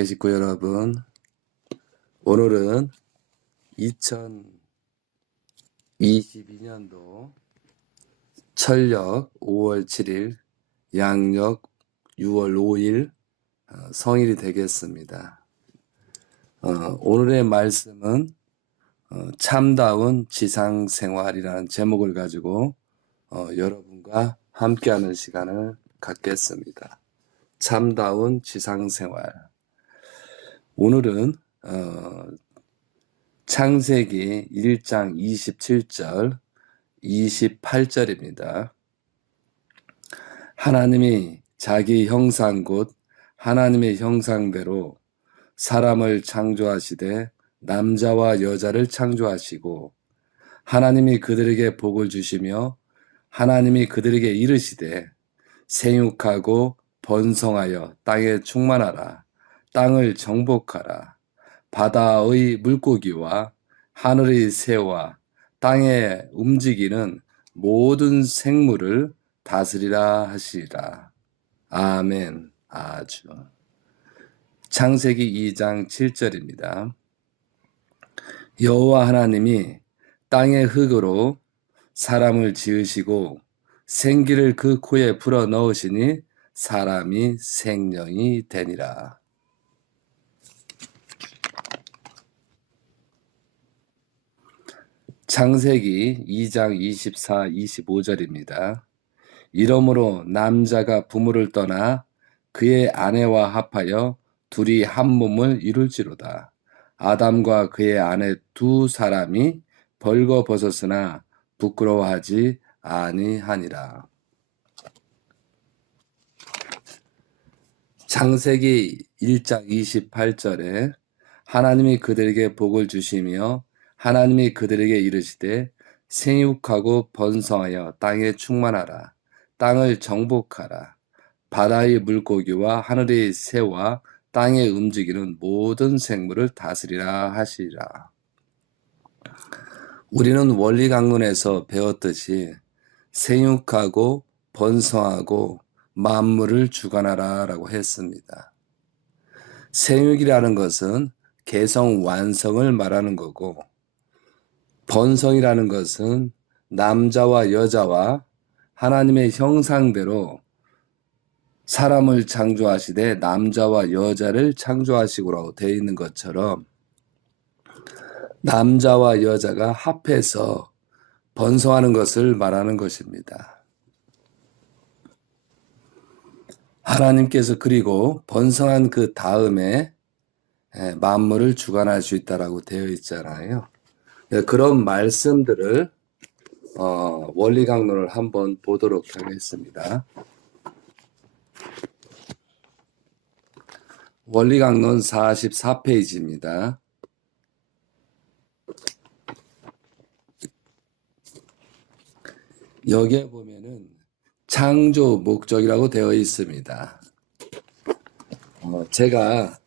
식구 여러분, 오늘은 2022년도 철력 5월 7일, 양력 6월 5일 성일이 되겠습니다. 오늘의 말씀은 참다운 지상생활이라는 제목을 가지고 여러분과 함께하는 시간을 갖겠습니다. 참다운 지상생활. 오늘은 창세기 1장 27절, 28절입니다. 하나님이 자기 형상 곧 하나님의 형상대로 사람을 창조하시되 남자와 여자를 창조하시고 하나님이 그들에게 복을 주시며 하나님이 그들에게 이르시되 생육하고 번성하여 땅에 충만하라. 땅을 정복하라. 바다의 물고기와 하늘의 새와 땅에 움직이는 모든 생물을 다스리라 하시리라. 아멘. 아주. 창세기 2장 7절입니다. 여호와 하나님이 땅의 흙으로 사람을 지으시고 생기를 그 코에 불어 넣으시니 사람이 생명이 되니라. 창세기 2장 24, 25절입니다. 이러므로 남자가 부모를 떠나 그의 아내와 합하여 둘이 한 몸을 이룰지로다. 아담과 그의 아내 두 사람이 벌거벗었으나 부끄러워하지 아니하니라. 창세기 1장 28절에 하나님이 그들에게 복을 주시며 하나님이 그들에게 이르시되 생육하고 번성하여 땅에 충만하라. 땅을 정복하라. 바다의 물고기와 하늘의 새와 땅에 움직이는 모든 생물을 다스리라 하시리라. 우리는 원리강론에서 배웠듯이 생육하고 번성하고 만물을 주관하라 라고 했습니다. 생육이라는 것은 개성 완성을 말하는 거고 번성이라는 것은 남자와 여자와 하나님의 형상대로 사람을 창조하시되 남자와 여자를 창조하시고라고 되어 있는 것처럼 남자와 여자가 합해서 번성하는 것을 말하는 것입니다. 하나님께서 그리고 번성한 그 다음에 만물을 주관할 수 있다라고 되어 있잖아요. 그런 말씀들을 원리강론을 한번 보도록 하겠습니다. 원리강론 44페이지입니다. 여기에 보면은 창조 목적이라고 되어 있습니다. 제가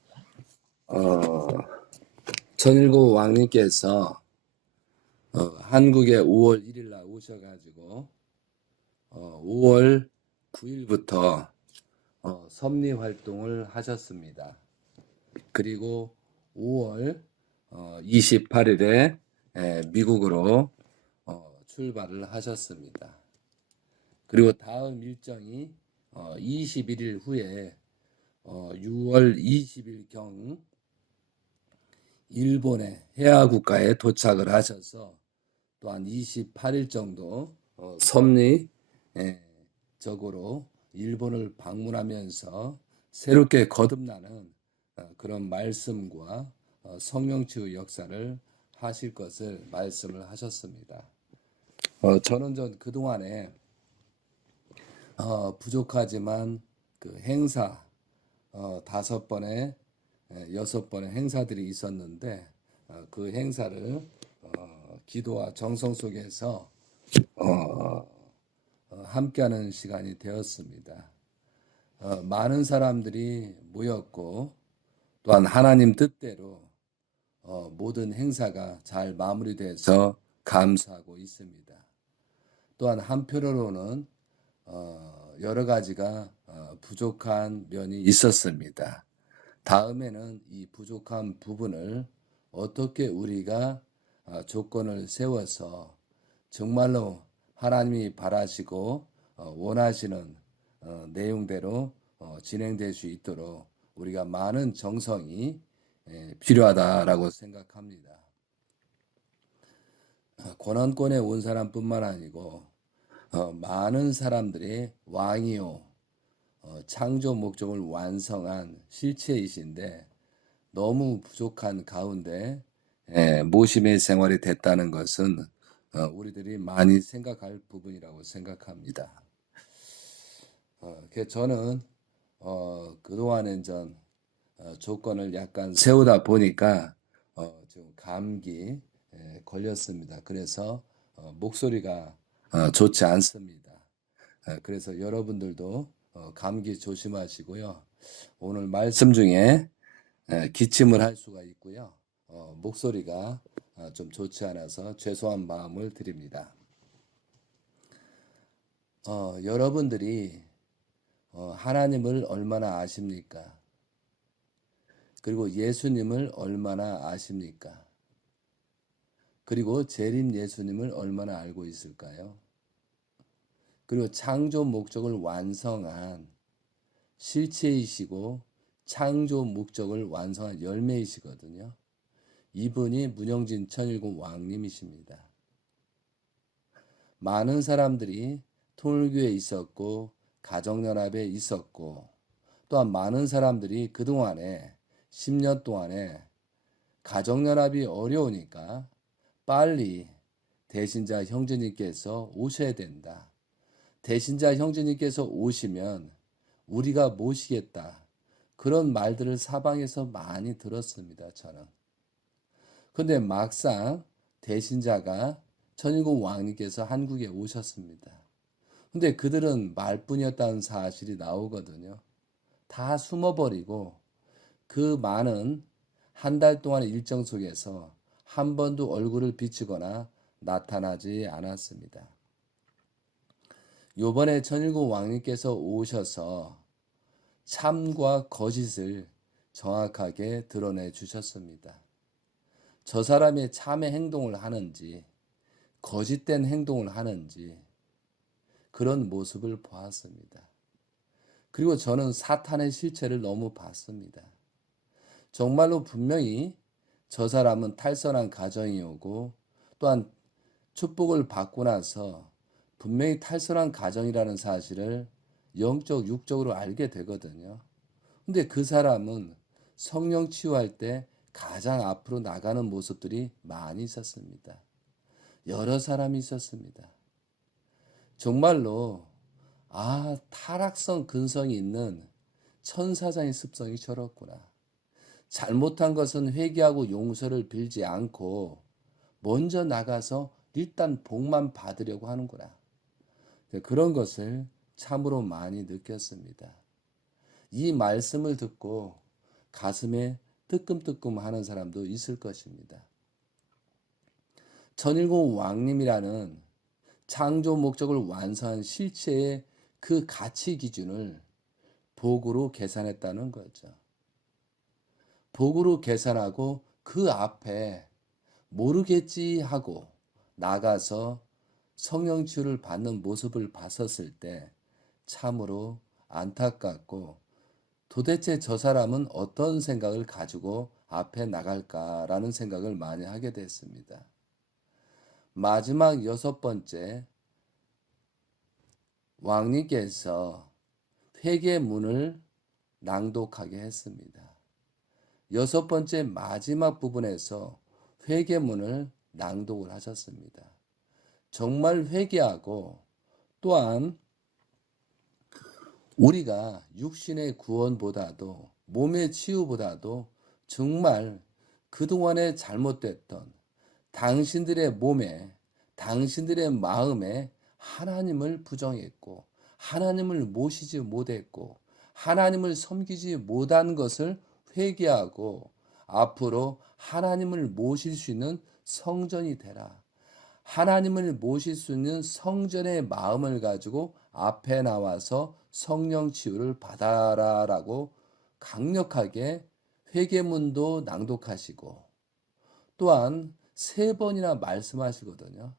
전일고 왕님께서 한국에 5월 1일 날 오셔가지고 5월 9일부터 섭리 활동을 하셨습니다. 그리고 5월 28일에 미국으로 출발을 하셨습니다. 그리고 다음 일정이 21일 후에 6월 20일경 일본의 해화 국가에 도착을 하셔서 또한 28일 정도 섭리적으로 일본을 방문하면서 새롭게 거듭나는 그런 말씀과 성령치유 역사를 하실 것을 말씀을 하셨습니다. 저는 그동안에 부족하지만 그 행사 5번에 6번의 행사들이 있었는데 그 행사를 기도와 정성 속에서 함께하는 시간이 되었습니다. 많은 사람들이 모였고 또한 하나님 뜻대로 모든 행사가 잘 마무리돼서 감사하고 있습니다. 또한 한편으로는 여러 가지가 부족한 면이 있었습니다. 다음에는 이 부족한 부분을 어떻게 우리가 조건을 세워서 정말로 하나님이 바라시고 원하시는 내용대로 진행될 수 있도록 우리가 많은 정성이 필요하다라고 생각합니다. 권한권에 온 사람뿐만 아니고 많은 사람들이 왕이요 창조 목적을 완성한 실체이신데 너무 부족한 가운데 모심의 생활이 됐다는 것은 우리들이 많이 생각할 부분이라고 생각합니다. 저는 그동안엔 조건을 약간 세우다 보니까 좀 감기 걸렸습니다. 그래서 목소리가 좋지 않습니다. 그래서 여러분들도 감기 조심하시고요. 오늘 말씀 중에 기침을 할 수가 있고요. 목소리가 좀 좋지 않아서 죄송한 마음을 드립니다. 여러분들이 하나님을 얼마나 아십니까? 그리고 예수님을 얼마나 아십니까? 그리고 재림 예수님을 얼마나 알고 있을까요? 그리고 창조 목적을 완성한 실체이시고 창조 목적을 완성한 열매이시거든요. 이분이 문영진 천일공 왕님이십니다. 많은 사람들이 통일교에 있었고 가정연합에 있었고 또한 많은 사람들이 그동안에 10년 동안에 가정연합이 어려우니까 빨리 대신자 형제님께서 오셔야 된다. 대신자 형제님께서 오시면 우리가 모시겠다. 그런 말들을 사방에서 많이 들었습니다. 저는. 근데 막상 대신자가 천일공 왕님께서 한국에 오셨습니다. 근데 그들은 말뿐이었다는 사실이 나오거든요. 다 숨어버리고 그 많은 한 달 동안의 일정 속에서 한 번도 얼굴을 비추거나 나타나지 않았습니다. 요번에 천일공 왕님께서 오셔서 참과 거짓을 정확하게 드러내 주셨습니다. 저 사람이 참의 행동을 하는지 거짓된 행동을 하는지 그런 모습을 보았습니다. 그리고 저는 사탄의 실체를 너무 봤습니다. 정말로 분명히 저 사람은 탈선한 가정이 오고 또한 축복을 받고 나서 분명히 탈선한 가정이라는 사실을 영적, 육적으로 알게 되거든요. 근데 그 사람은 성령 치유할 때 가장 앞으로 나가는 모습들이 많이 있었습니다. 여러 사람이 있었습니다. 정말로 타락성 근성이 있는 천사장의 습성이 저렇구나. 잘못한 것은 회개하고 용서를 빌지 않고 먼저 나가서 일단 복만 받으려고 하는구나. 그런 것을 참으로 많이 느꼈습니다. 이 말씀을 듣고 가슴에 뜨끔뜨끔 하는 사람도 있을 것입니다. 천일공 왕님이라는 창조 목적을 완성한 실체의 그 가치 기준을 복으로 계산했다는 거죠. 복으로 계산하고 그 앞에 모르겠지 하고 나가서 성령 치유를 받는 모습을 봤었을 때 참으로 안타깝고 도대체 저 사람은 어떤 생각을 가지고 앞에 나갈까라는 생각을 많이 하게 됐습니다. 마지막 6번째 왕님께서 회개문을 낭독하게 했습니다. 6번째 마지막 부분에서 회개문을 낭독을 하셨습니다. 정말 회개하고 또한 우리가 육신의 구원보다도 몸의 치유보다도 정말 그동안에 잘못됐던 당신들의 몸에 당신들의 마음에 하나님을 부정했고 하나님을 모시지 못했고 하나님을 섬기지 못한 것을 회개하고 앞으로 하나님을 모실 수 있는 성전이 되라. 하나님을 모실 수 있는 성전의 마음을 가지고 앞에 나와서 성령 치유를 받아라라고 강력하게 회개문도 낭독하시고 또한 3번이나 말씀하시거든요.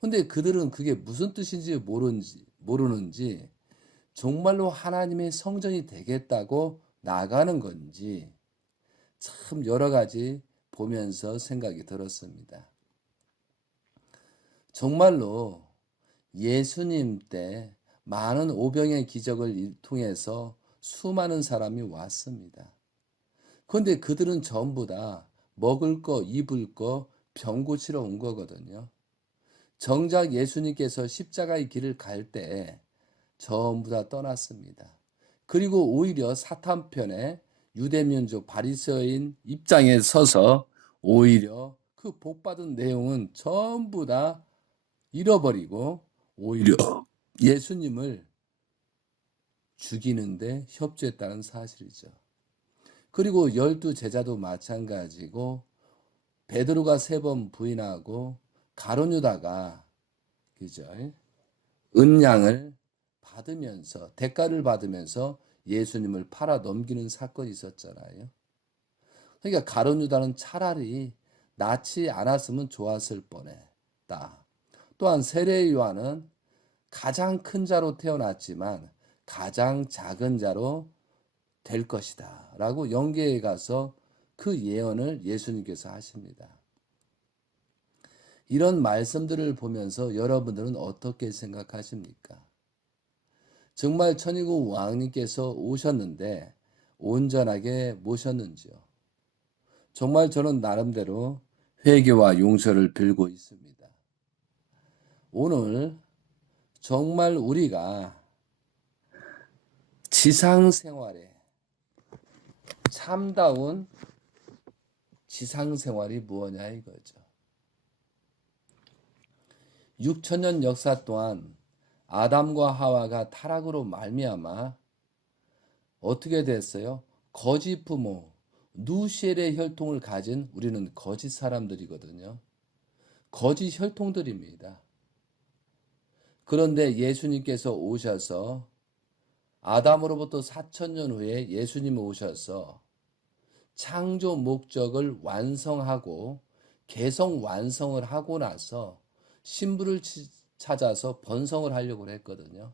근데 그들은 그게 무슨 뜻인지 모르는지 정말로 하나님의 성전이 되겠다고 나가는 건지 참 여러 가지 보면서 생각이 들었습니다. 정말로 예수님 때 많은 오병의 기적을 통해서 수많은 사람이 왔습니다. 그런데 그들은 전부 다 먹을 거, 입을 거, 병 고치러 온 거거든요. 정작 예수님께서 십자가의 길을 갈 때 전부 다 떠났습니다. 그리고 오히려 사탄 편에 유대민족 바리새인 입장에 서서 오히려 그 복받은 내용은 전부 다 잃어버리고 오히려 예수님을 죽이는데 협조했다는 사실이죠. 그리고 12제자도 마찬가지고 베드로가 3번 부인하고 가룟 유다가 그죠? 은양을 받으면서 대가를 받으면서 예수님을 팔아 넘기는 사건이 있었잖아요. 그러니까 가룟 유다는 차라리 낳지 않았으면 좋았을 뻔했다. 또한 세례 요한은 가장 큰 자로 태어났지만 가장 작은 자로 될 것이다 라고 영계에 가서 그 예언을 예수님께서 하십니다. 이런 말씀들을 보면서 여러분들은 어떻게 생각하십니까? 정말 천일국 왕님께서 오셨는데 온전하게 모셨는지요? 정말 저는 나름대로 회개와 용서를 빌고 있습니다. 오늘 정말 우리가 지상생활에 참다운 지상생활이 무엇냐 이거죠. 6천년 역사 동안 아담과 하와가 타락으로 말미암아 어떻게 됐어요? 거짓 부모, 누시엘의 혈통을 가진 우리는 거짓 사람들이거든요. 거짓 혈통들입니다. 그런데 예수님께서 오셔서 아담으로부터 4천년 후에 예수님이 오셔서 창조 목적을 완성하고 개성 완성을 하고 나서 신부를 찾아서 번성을 하려고 했거든요.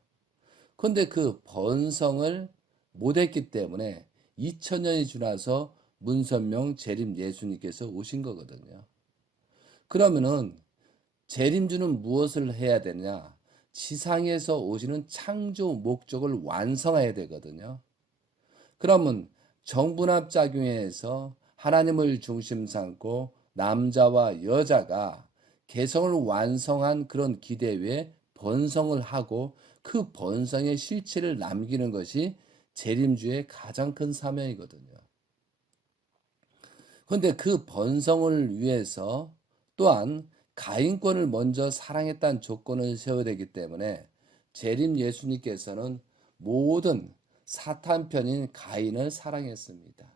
그런데 그 번성을 못했기 때문에 2000년이 지나서 문선명 재림 예수님께서 오신 거거든요. 그러면은 재림주는 무엇을 해야 되냐? 지상에서 오시는 창조 목적을 완성해야 되거든요. 그러면 정분합작용에서 하나님을 중심 삼고 남자와 여자가 개성을 완성한 그런 기대 위에 번성을 하고 그 번성의 실체를 남기는 것이 재림주의 가장 큰 사명이거든요. 그런데 그 번성을 위해서 또한 가인권을 먼저 사랑했다는 조건을 세워야 되기 때문에 재림 예수님께서는 모든 사탄 편인 가인을 사랑했습니다.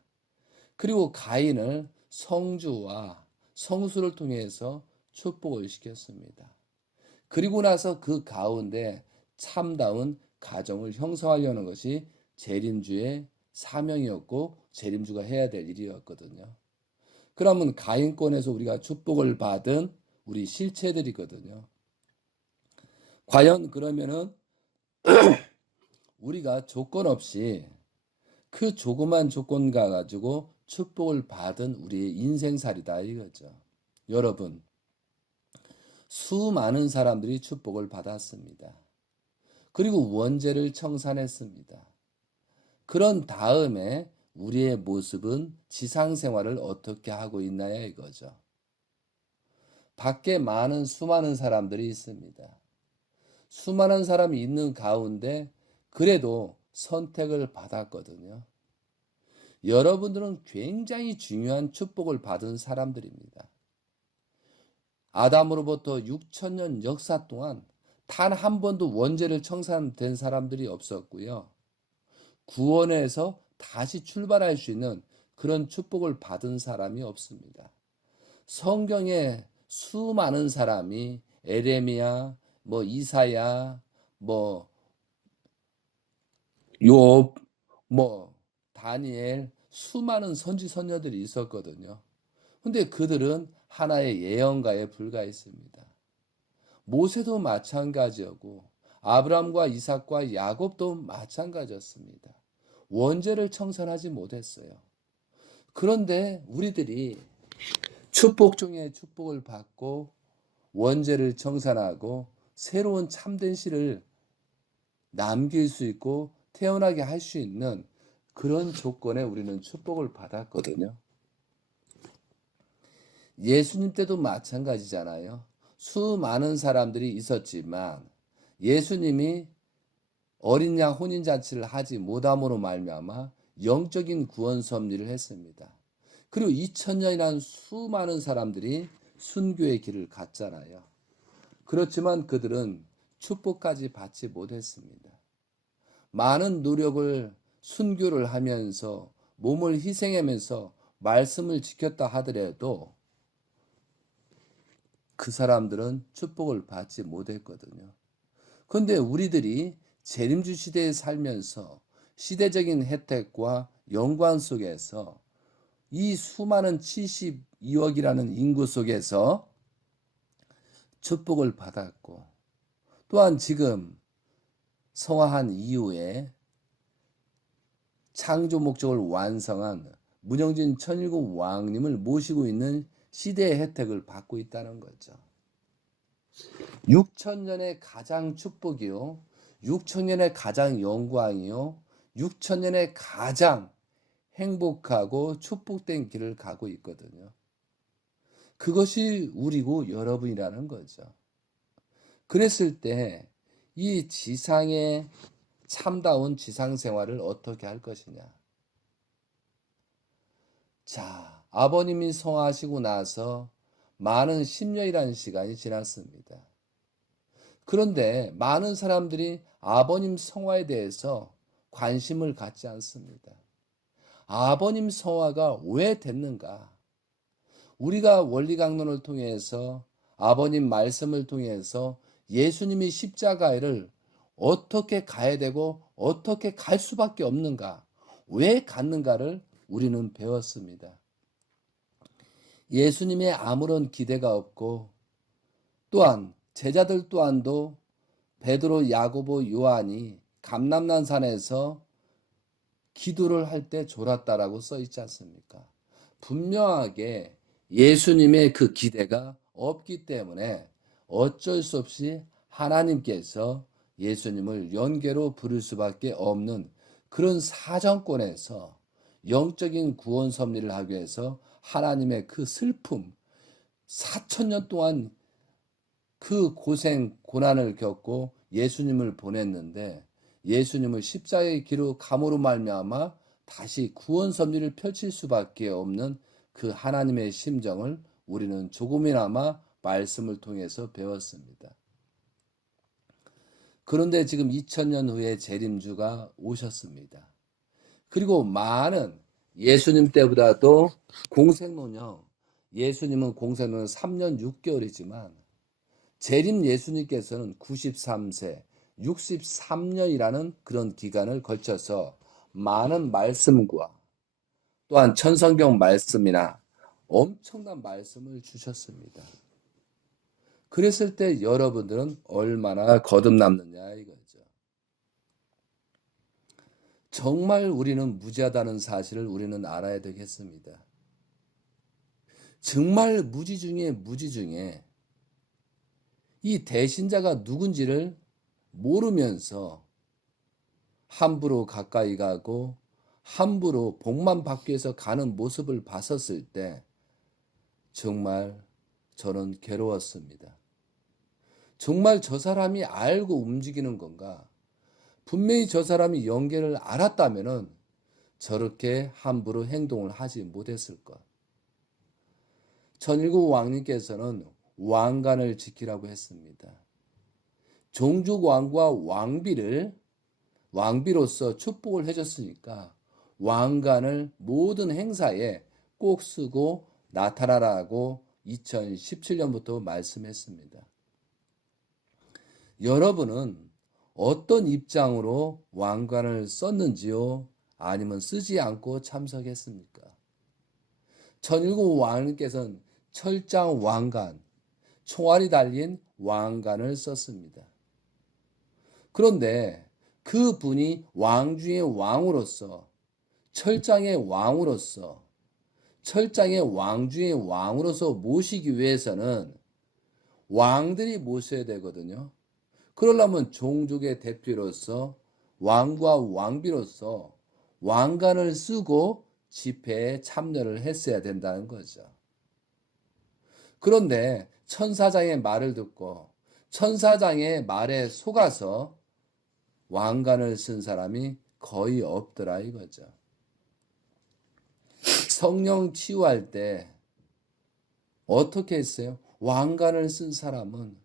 그리고 가인을 성주와 성수를 통해서 축복을 시켰습니다. 그리고 나서 그 가운데 참다운 가정을 형성하려는 것이 재림주의 사명이었고 재림주가 해야 될 일이었거든요. 그러면 가인권에서 우리가 축복을 받은 우리 실체들이거든요. 과연 그러면은 우리가 조건 없이 그 조그만 조건 가지고 축복을 받은 우리의 인생살이다 이거죠. 여러분, 수많은 사람들이 축복을 받았습니다. 그리고 원죄를 청산했습니다. 그런 다음에 우리의 모습은 지상생활을 어떻게 하고 있나요 이거죠. 밖에 수많은 사람들이 있습니다. 수많은 사람이 있는 가운데 그래도 선택을 받았거든요. 여러분들은 굉장히 중요한 축복을 받은 사람들입니다. 아담으로부터 6천년 역사 동안 단 한 번도 원죄를 청산된 사람들이 없었고요. 구원에서 다시 출발할 수 있는 그런 축복을 받은 사람이 없습니다. 성경에 수많은 사람이 에레미야, 이사야, 욥, 다니엘 수많은 선지 선녀들이 있었거든요. 근데 그들은 하나의 예언가에 불과했습니다. 모세도 마찬가지였고 아브라함과 이삭과 야곱도 마찬가지였습니다. 원죄를 청산하지 못했어요. 그런데 우리들이 축복 중에 축복을 받고 원죄를 청산하고 새로운 참된 씨를 남길 수 있고 태어나게 할 수 있는 그런 조건에 우리는 축복을 받았거든요. 예수님 때도 마찬가지잖아요. 수많은 사람들이 있었지만 예수님이 어린 양 혼인잔치를 하지 못함으로 말미암아 영적인 구원 섭리를 했습니다. 그리고 2000년이라는 수많은 사람들이 순교의 길을 갔잖아요. 그렇지만 그들은 축복까지 받지 못했습니다. 많은 노력을 순교를 하면서 몸을 희생하면서 말씀을 지켰다 하더라도 그 사람들은 축복을 받지 못했거든요. 그런데 우리들이 재림주 시대에 살면서 시대적인 혜택과 영광 속에서 이 수많은 72억이라는 인구 속에서 축복을 받았고 또한 지금 성화한 이후에 창조 목적을 완성한 문영진 천일국 왕님을 모시고 있는 시대의 혜택을 받고 있다는 거죠. 6천년의 가장 축복이요, 6천년의 가장 영광이요, 6천년의 가장 행복하고 축복된 길을 가고 있거든요. 그것이 우리고 여러분이라는 거죠. 그랬을 때 이 지상의 참다운 지상 생활을 어떻게 할 것이냐. 자, 아버님이 성하시고 나서 많은 10년이라는 시간이 지났습니다. 그런데 많은 사람들이 아버님 성화에 대해서 관심을 갖지 않습니다. 아버님 성화가 왜 됐는가? 우리가 원리강론을 통해서 아버님 말씀을 통해서 예수님이 십자가를 어떻게 가야 되고 어떻게 갈 수밖에 없는가? 왜 갔는가를 우리는 배웠습니다. 예수님의 아무런 기대가 없고 또한 제자들 또한도 베드로, 야고보, 요한이 감람난 산에서 기도를 할 때 졸았다라고 써 있지 않습니까? 분명하게 예수님의 그 기대가 없기 때문에 어쩔 수 없이 하나님께서 예수님을 연계로 부를 수밖에 없는 그런 사정권에서 영적인 구원 섭리를 하기 위해서 하나님의 그 슬픔, 4천년 동안 그 고생, 고난을 겪고 예수님을 보냈는데 예수님을 십자가의 길로 감으로 말미암아 다시 구원 섭리를 펼칠 수밖에 없는 그 하나님의 심정을 우리는 조금이나마 말씀을 통해서 배웠습니다. 그런데 지금 2000년 후에 재림주가 오셨습니다. 그리고 많은 예수님 때보다도 공생론형, 예수님은 공생론 3년 6개월이지만 재림 예수님께서는 93세, 63년이라는 그런 기간을 걸쳐서 많은 말씀과 또한 천성경 말씀이나 엄청난 말씀을 주셨습니다. 그랬을 때 여러분들은 얼마나 거듭남느냐 이거죠. 정말 우리는 무지하다는 사실을 우리는 알아야 되겠습니다. 정말 무지 중에 무지 중에 이 대신자가 누군지를 모르면서 함부로 가까이 가고 함부로 복만 받기 위해서 가는 모습을 봤었을 때 정말 저는 괴로웠습니다. 정말 저 사람이 알고 움직이는 건가? 분명히 저 사람이 영계를 알았다면은 저렇게 함부로 행동을 하지 못했을 것. 천일국 왕님께서는 왕관을 지키라고 했습니다. 종족 왕과 왕비로서 축복을 해줬으니까 왕관을 모든 행사에 꼭 쓰고 나타나라고 2017년부터 말씀했습니다. 여러분은 어떤 입장으로 왕관을 썼는지요? 아니면 쓰지 않고 참석했습니까? 천일국 왕님께서는 철장 왕관, 총알이 달린 왕관을 썼습니다. 그런데 그 분이 왕 중의 왕으로서, 철장의 왕으로서, 철장의 왕 중의 왕으로서 모시기 위해서는 왕들이 모셔야 되거든요. 그러려면 종족의 대표로서 왕과 왕비로서 왕관을 쓰고 집회에 참여를 했어야 된다는 거죠. 그런데 천사장의 말을 듣고 천사장의 말에 속아서 왕관을 쓴 사람이 거의 없더라 이거죠. 성령 치유할 때 어떻게 했어요? 왕관을 쓴 사람은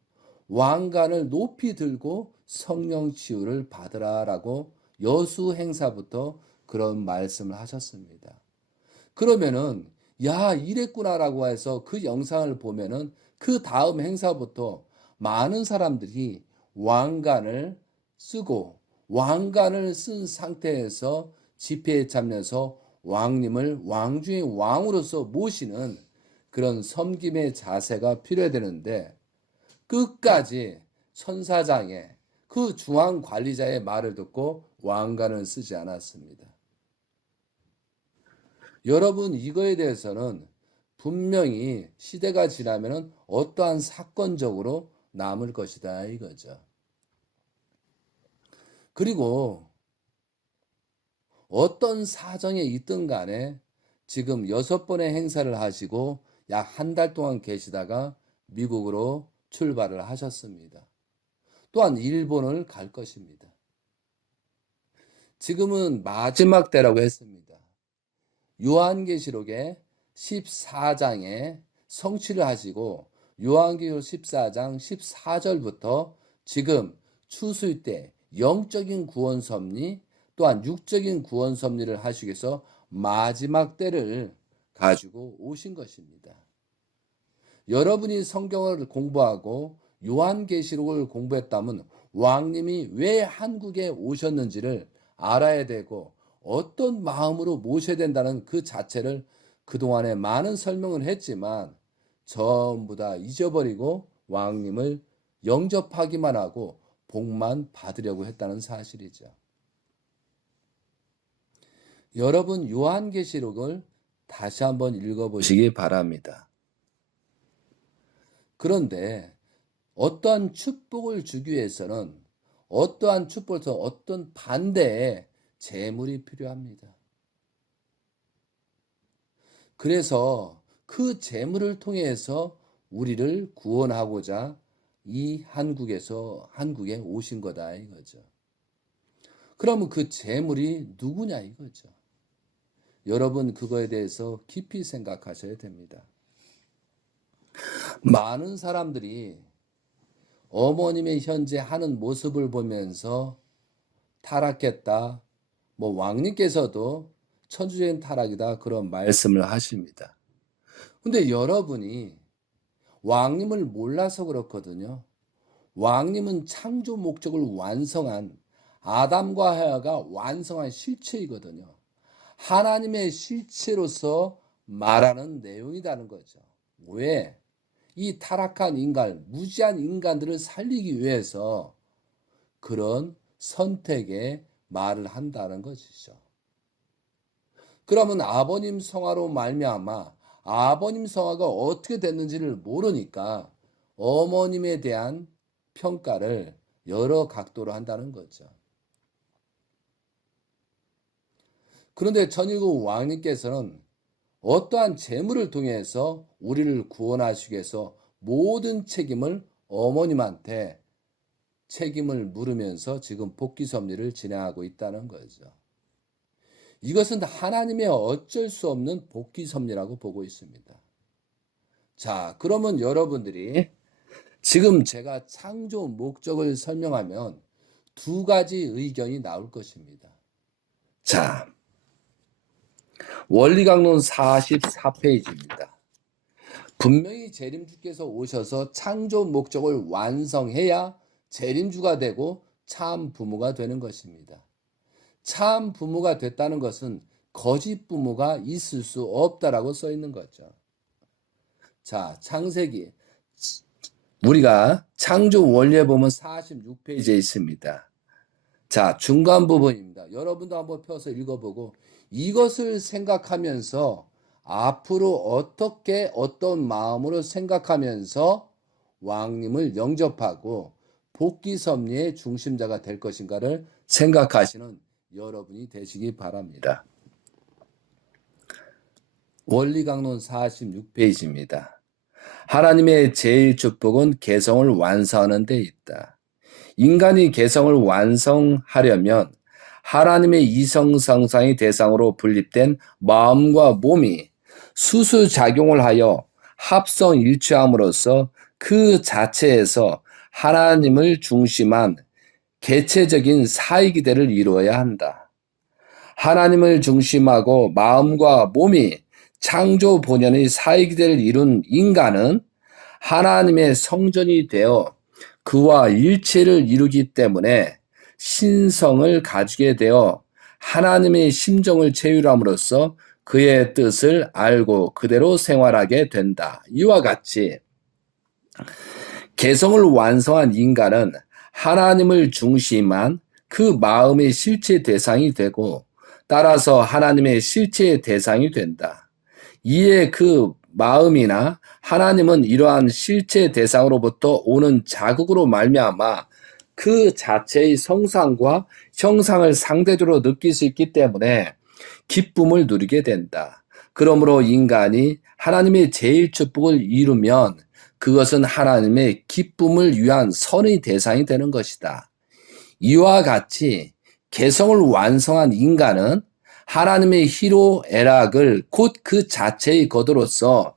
왕관을 높이 들고 성령 치유를 받으라라고 여수 행사부터 그런 말씀을 하셨습니다. 그러면은 야 이랬구나라고 해서 그 영상을 보면은 그 다음 행사부터 많은 사람들이 왕관을 쓰고 왕관을 쓴 상태에서 집회에 참여해서 왕님을 왕 중의 왕으로서 모시는 그런 섬김의 자세가 필요해야 되는데 끝까지 천사장의 그 중앙 관리자의 말을 듣고 왕관을 쓰지 않았습니다. 여러분 이거에 대해서는 분명히 시대가 지나면 어떠한 사건적으로 남을 것이다 이거죠. 그리고 어떤 사정에 있든 간에 지금 6번의 행사를 하시고 약 한 달 동안 계시다가 미국으로 출발을 하셨습니다. 또한 일본을 갈 것입니다. 지금은 마지막 때라고 했습니다. 요한계시록의 14장에 성취를 하시고 요한계시록 14장 14절부터 지금 추수일 때 영적인 구원 섭리 또한 육적인 구원 섭리를 하시기 위해서 마지막 때를 가지고 오신 것입니다. 여러분이 성경을 공부하고 요한계시록을 공부했다면 왕님이 왜 한국에 오셨는지를 알아야 되고 어떤 마음으로 모셔야 된다는 그 자체를 그동안에 많은 설명을 했지만 전부 다 잊어버리고 왕님을 영접하기만 하고 복만 받으려고 했다는 사실이죠. 여러분 요한계시록을 다시 한번 읽어보시기 바랍니다. 그런데 어떠한 축복을 주기 위해서는 어떠한 축복을 어떤 반대의 재물이 필요합니다. 그래서 그 재물을 통해서 우리를 구원하고자 이 한국에 오신 거다 이거죠. 그러면 그 재물이 누구냐 이거죠. 여러분 그거에 대해서 깊이 생각하셔야 됩니다. 많은 사람들이 어머님의 현재 하는 모습을 보면서 타락했다. 왕님께서도 천주적인 타락이다. 그런 말씀을 하십니다. 근데 여러분이 왕님을 몰라서 그렇거든요. 왕님은 창조 목적을 완성한 아담과 하와가 완성한 실체이거든요. 하나님의 실체로서 말하는 내용이라는 거죠. 왜? 이 타락한 인간, 무지한 인간들을 살리기 위해서 그런 선택의 말을 한다는 것이죠. 그러면 아버님 성화로 말미암아 아버님 성화가 어떻게 됐는지를 모르니까 어머님에 대한 평가를 여러 각도로 한다는 거죠. 그런데 천일국 왕님께서는 어떠한 재물을 통해서 우리를 구원하시기 위해서 모든 책임을 어머님한테 책임을 물으면서 지금 복귀 섭리를 진행하고 있다는 거죠. 이것은 하나님의 어쩔 수 없는 복귀 섭리라고 보고 있습니다. 자, 그러면 여러분들이 지금 제가 창조 목적을 설명하면 두 가지 의견이 나올 것입니다. 자, 원리강론 44페이지입니다. 분명히 재림주께서 오셔서 창조 목적을 완성해야 재림주가 되고 참 부모가 되는 것입니다. 참 부모가 됐다는 것은 거짓 부모가 있을 수 없다라고 써 있는 거죠. 자, 창세기. 우리가 창조 원리에 보면 46페이지에 있습니다. 자, 중간 부분입니다. 여러분도 한번 펴서 읽어보고 이것을 생각하면서 앞으로 어떻게 어떤 마음으로 생각하면서 왕님을 영접하고 복귀 섭리의 중심자가 될 것인가를 생각하시는 여러분이 되시기 바랍니다. 원리강론 46페이지입니다. 하나님의 제일 축복은 개성을 완성하는 데 있다. 인간이 개성을 완성하려면 하나님의 이성성상의 대상으로 분립된 마음과 몸이 수수작용을 하여 합성일치함으로써 그 자체에서 하나님을 중심한 개체적인 사이기대를 이루어야 한다. 하나님을 중심하고 마음과 몸이 창조 본연의 사이기대를 이룬 인간은 하나님의 성전이 되어 그와 일체를 이루기 때문에 신성을 가지게 되어 하나님의 심정을 체휼함으로써 그의 뜻을 알고 그대로 생활하게 된다. 이와 같이 개성을 완성한 인간은 하나님을 중심한 그 마음의 실체 대상이 되고 따라서 하나님의 실체의 대상이 된다. 이에 그 마음이나 하나님은 이러한 실체 대상으로부터 오는 자극으로 말미암아 그 자체의 성상과 형상을 상대적으로 느낄 수 있기 때문에 기쁨을 누리게 된다. 그러므로 인간이 하나님의 제일 축복을 이루면 그것은 하나님의 기쁨을 위한 선의 대상이 되는 것이다. 이와 같이 개성을 완성한 인간은 하나님의 희로애락을 곧 그 자체의 것으로서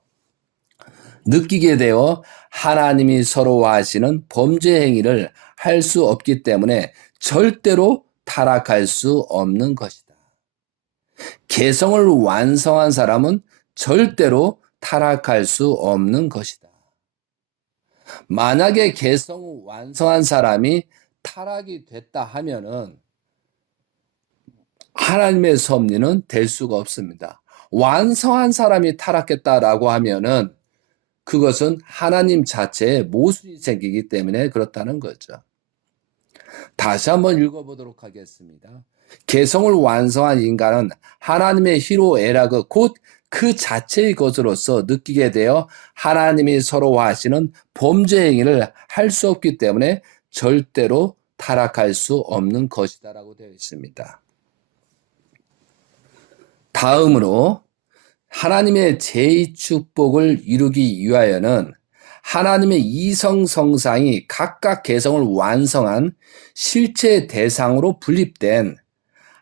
느끼게 되어 하나님이 서러워하시는 범죄 행위를 할 수 없기 때문에 절대로 타락할 수 없는 것이다. 개성을 완성한 사람은 절대로 타락할 수 없는 것이다. 만약에 개성을 완성한 사람이 타락이 됐다 하면은 하나님의 섭리는 될 수가 없습니다. 완성한 사람이 타락했다라고 하면은 그것은 하나님 자체에 모순이 생기기 때문에 그렇다는 거죠. 다시 한번 읽어보도록 하겠습니다. 개성을 완성한 인간은 하나님의 희로애락을 곧 그 자체의 것으로서 느끼게 되어 하나님이 서러워하시는 범죄 행위를 할 수 없기 때문에 절대로 타락할 수 없는 것이다라고 되어 있습니다. 다음으로 하나님의 제2축복을 이루기 위하여는 하나님의 이성성상이 각각 개성을 완성한 실체 대상으로 분립된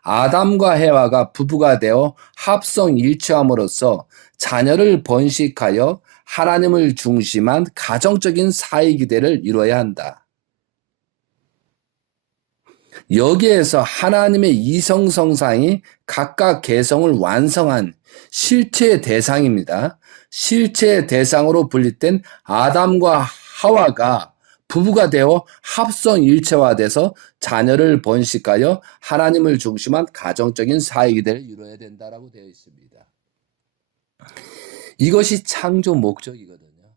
아담과 해와가 부부가 되어 합성일치함으로써 자녀를 번식하여 하나님을 중심한 가정적인 사이기대를 이루어야 한다. 여기에서 하나님의 이성성상이 각각 개성을 완성한 실체의 대상입니다. 실체의 대상으로 분립된 아담과 하와가 부부가 되어 합성일체화돼서 자녀를 번식하여 하나님을 중심한 가정적인 사이기대를 이루어야 된다라고 되어 있습니다. 이것이 창조 목적이거든요.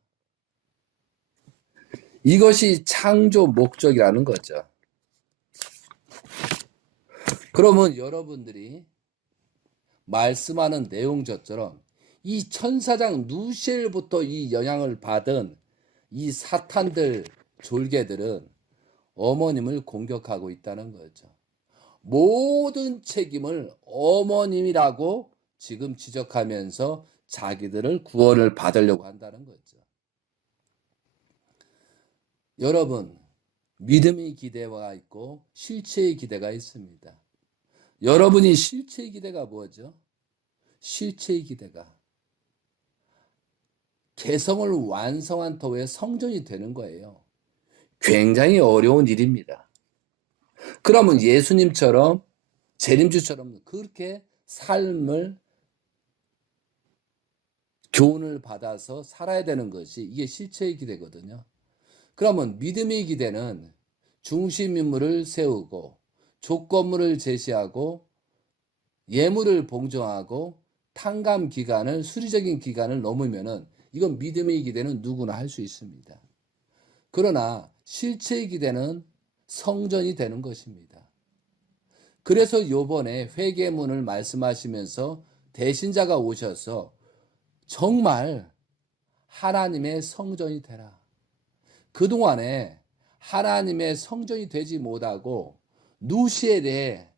이것이 창조 목적이라는 거죠. 그러면 여러분들이 말씀하는 내용저처럼 이 천사장 누시엘부터 이 영향을 받은 이 사탄들 졸개들은 어머님을 공격하고 있다는 거죠. 모든 책임을 어머님이라고 지금 지적하면서 자기들을 구원을 받으려고 한다는 거죠. 여러분, 믿음의 기대가 있고 실체의 기대가 있습니다. 여러분이 실체의 기대가 뭐죠? 실체의 기대가 개성을 완성한 터에 성전이 되는 거예요. 굉장히 어려운 일입니다. 그러면 예수님처럼 재림주처럼 그렇게 삶을 교훈을 받아서 살아야 되는 것이 이게 실체의 기대거든요. 그러면 믿음의 기대는 중심 인물을 세우고 조건물을 제시하고 예물을 봉정하고 탕감 기간을 수리적인 기간을 넘으면은 이건 믿음의 기대는 누구나 할 수 있습니다. 그러나 실체의 기대는 성전이 되는 것입니다. 그래서 요번에 회개문을 말씀하시면서 대신자가 오셔서 정말 하나님의 성전이 되라. 그동안에 하나님의 성전이 되지 못하고 누시엘에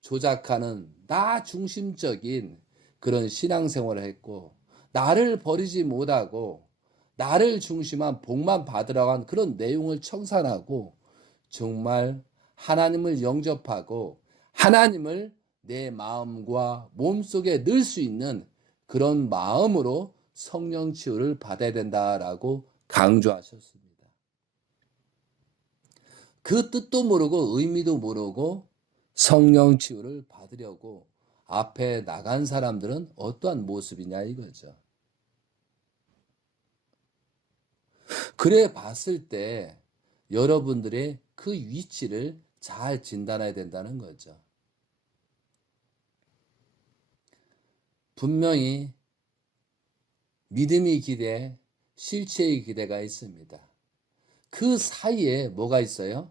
조작하는 나 중심적인 그런 신앙생활을 했고 나를 버리지 못하고 나를 중심한 복만 받으라고 한 그런 내용을 청산하고 정말 하나님을 영접하고 하나님을 내 마음과 몸속에 넣을 수 있는 그런 마음으로 성령 치유를 받아야 된다라고 강조하셨습니다. 그 뜻도 모르고 의미도 모르고 성령 치유를 받으려고 앞에 나간 사람들은 어떠한 모습이냐 이거죠. 그래 봤을 때 여러분들의 그 위치를 잘 진단해야 된다는 거죠. 분명히 믿음의 기대, 실체의 기대가 있습니다. 그 사이에 뭐가 있어요?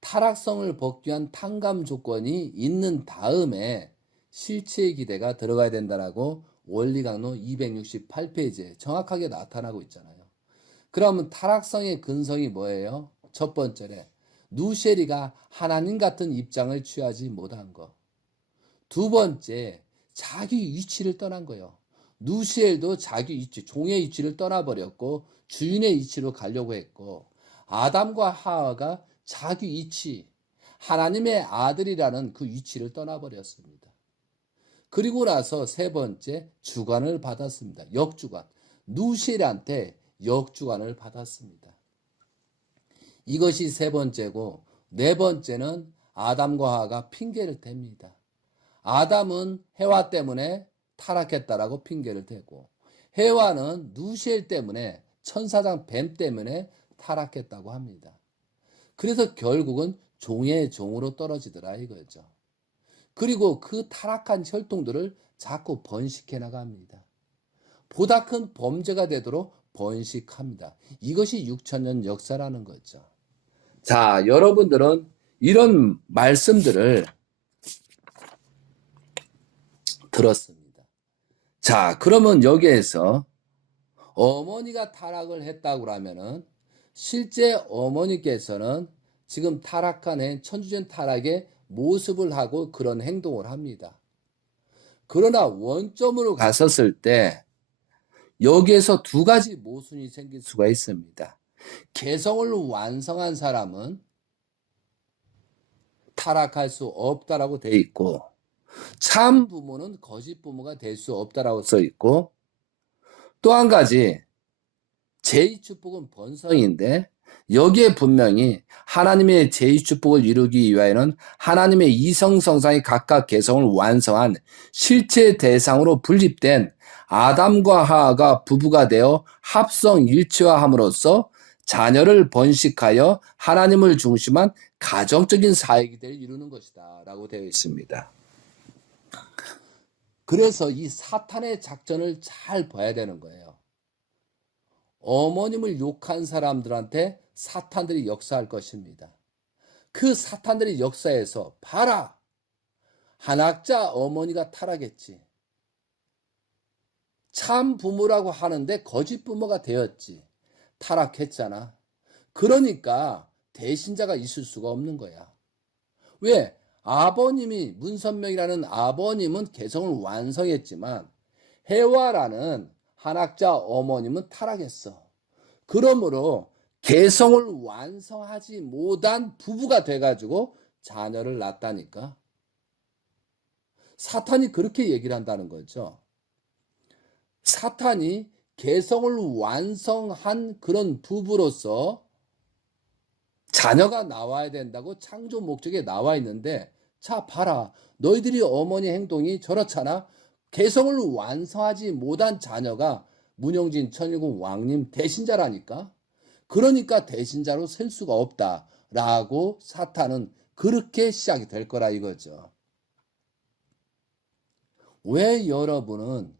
타락성을 벗기 위한 탕감 조건이 있는 다음에 실체의 기대가 들어가야 된다라고 원리강론 268페이지에 정확하게 나타나고 있잖아요. 그러면 타락성의 근성이 뭐예요? 첫 번째에 누쉐리가 하나님 같은 입장을 취하지 못한 거. 두 번째, 자기 위치를 떠난 거예요. 누시엘도 자기 위치, 종의 위치를 떠나버렸고 주인의 위치로 가려고 했고 아담과 하와가 자기 위치, 하나님의 아들이라는 그 위치를 떠나버렸습니다. 그리고 나서 세 번째, 주관을 받았습니다. 역주관. 누시엘한테 역주관을 받았습니다. 이것이 세 번째고 네 번째는 아담과 하와가 핑계를 댑니다. 아담은 해와 때문에 타락했다라고 핑계를 대고 해와는 누시엘 때문에 천사장 뱀 때문에 타락했다고 합니다. 그래서 결국은 종의 종으로 떨어지더라 이거죠. 그리고 그 타락한 혈통들을 자꾸 번식해 나갑니다. 보다 큰 범죄가 되도록 번식합니다. 이것이 6천년 역사라는 거죠. 자, 여러분들은 이런 말씀들을 들었습니다. 자, 그러면 여기에서 어머니가 타락을 했다고 하면은 실제 어머니께서는 지금 타락한 천주전 타락의 모습을 하고 그런 행동을 합니다. 그러나 원점으로 갔었을 때 여기에서 두 가지 모순이 생길 수가 있습니다. 개성을 완성한 사람은 타락할 수 없다라고 돼 있고 참 부모는 거짓 부모가 될 수 없다라고 써 있고 또 한 가지 제2축복은 번성인데 여기에 분명히 하나님의 제2축복을 이루기 위하여는 하나님의 이성성상이 각각 개성을 완성한 실체 대상으로 분립된 아담과 하와가 부부가 되어 합성 일체화함으로써 자녀를 번식하여 하나님을 중심한 가정적인 사회기대를 이루는 것이다 라고 되어 있습니다. 그래서 이 사탄의 작전을 잘 봐야 되는 거예요. 어머님을 욕한 사람들한테 사탄들이 역사할 것입니다. 그 사탄들의 역사에서 봐라. 한학자 어머니가 타락했지. 참 부모라고 하는데 거짓 부모가 되었지. 타락했잖아. 그러니까 대신자가 있을 수가 없는 거야. 왜? 아버님이 문선명이라는 아버님은 개성을 완성했지만 해와라는 한학자 어머님은 타락했어. 그러므로 개성을 완성하지 못한 부부가 돼가지고 자녀를 낳았다니까. 사탄이 그렇게 얘기를 한다는 거죠. 사탄이 개성을 완성한 그런 부부로서 자녀가 나와야 된다고 창조 목적에 나와 있는데 자 봐라. 너희들이 어머니 행동이 저렇잖아. 개성을 완성하지 못한 자녀가 문영진 천일궁 왕님 대신자라니까. 그러니까 대신자로 셀 수가 없다라고 사탄은 그렇게 시작이 될 거라 이거죠. 왜 여러분은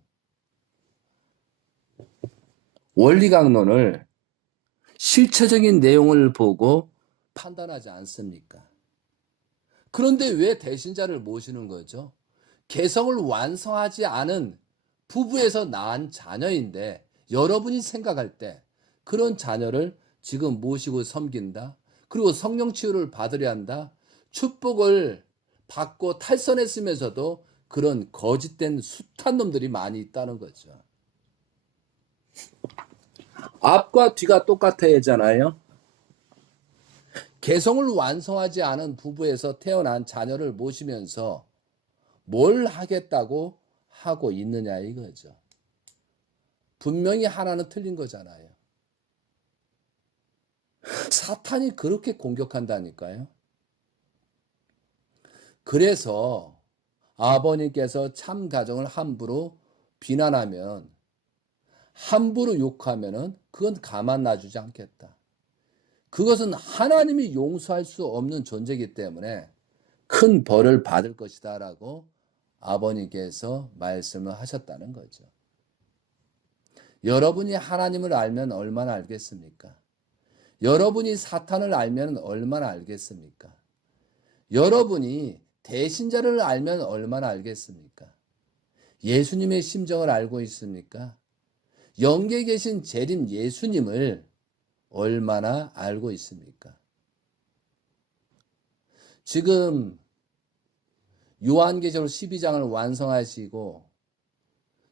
원리강론을 실체적인 내용을 보고 판단하지 않습니까? 그런데 왜 대신자를 모시는 거죠? 개성을 완성하지 않은 부부에서 낳은 자녀인데 여러분이 생각할 때 그런 자녀를 지금 모시고 섬긴다. 그리고 성령 치유를 받으려 한다. 축복을 받고 탈선했으면서도 그런 거짓된 숱한 놈들이 많이 있다는 거죠. 앞과 뒤가 똑같아야잖아요. 개성을 완성하지 않은 부부에서 태어난 자녀를 모시면서 뭘 하겠다고 하고 있느냐 이거죠. 분명히 하나는 틀린 거잖아요. 사탄이 그렇게 공격한다니까요. 그래서 아버님께서 참 가정을 함부로 비난하면, 함부로 욕하면은 그건 가만 놔주지 않겠다. 그것은 하나님이 용서할 수 없는 존재이기 때문에 큰 벌을 받을 것이다 라고 아버님께서 말씀을 하셨다는 거죠. 여러분이 하나님을 알면 얼마나 알겠습니까? 여러분이 사탄을 알면 얼마나 알겠습니까? 여러분이 대신자를 알면 얼마나 알겠습니까? 예수님의 심정을 알고 있습니까? 영계에 계신 재림 예수님을 얼마나 알고 있습니까? 지금 요한계시록 12장을 완성하시고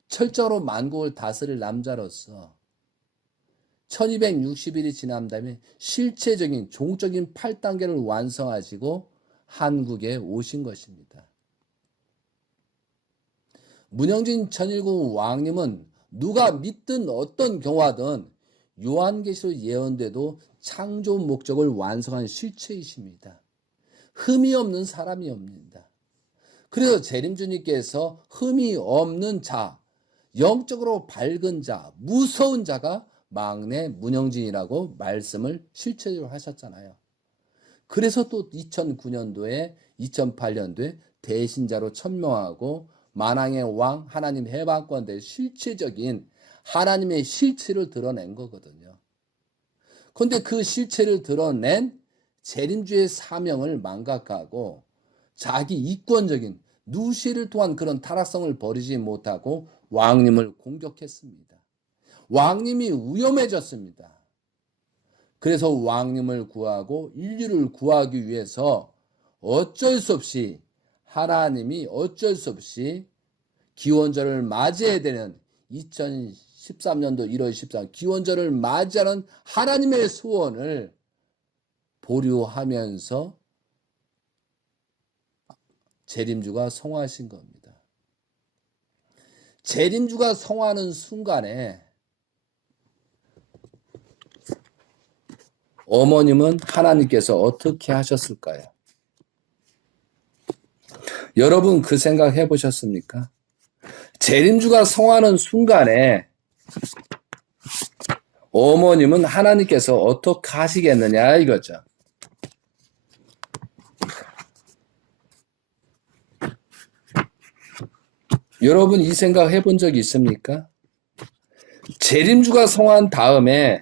철저로 만국을 다스릴 남자로서 1260일이 지난 다음에 실체적인 종적인 8단계를 완성하시고 한국에 오신 것입니다. 문영진 천일국 왕님은 누가 믿든 어떤 경우하든 요한계시록 예언대도 창조 목적을 완성한 실체이십니다. 흠이 없는 사람이 없습니다. 그래서 재림주님께서 흠이 없는 자, 영적으로 밝은 자, 무서운 자가 막내 문영진이라고 말씀을 실체적으로 하셨잖아요. 그래서 또 2009년도에 2008년도에 대신자로 천명하고 만왕의 왕 하나님 해방권대 실체적인 하나님의 실체를 드러낸 거거든요. 그런데 그 실체를 드러낸 재림주의 사명을 망각하고 자기 이권적인 누시를 통한 그런 타락성을 버리지 못하고 왕님을 공격했습니다. 왕님이 위험해졌습니다. 그래서 왕님을 구하고 인류를 구하기 위해서 어쩔 수 없이 하나님이 어쩔 수 없이 기원절을 맞이해야 되는 2013년도 1월 14일 기원절을 맞이하는 하나님의 소원을 보류하면서 재림주가 성화하신 겁니다. 재림주가 성화하는 순간에 어머님은 하나님께서 어떻게 하셨을까요? 여러분 그 생각 해보셨습니까? 재림주가 성화하는 순간에 어머님은 하나님께서 어떻게 하시겠느냐 이거죠. 여러분 이 생각 해본 적 있습니까? 재림주가 성화한 다음에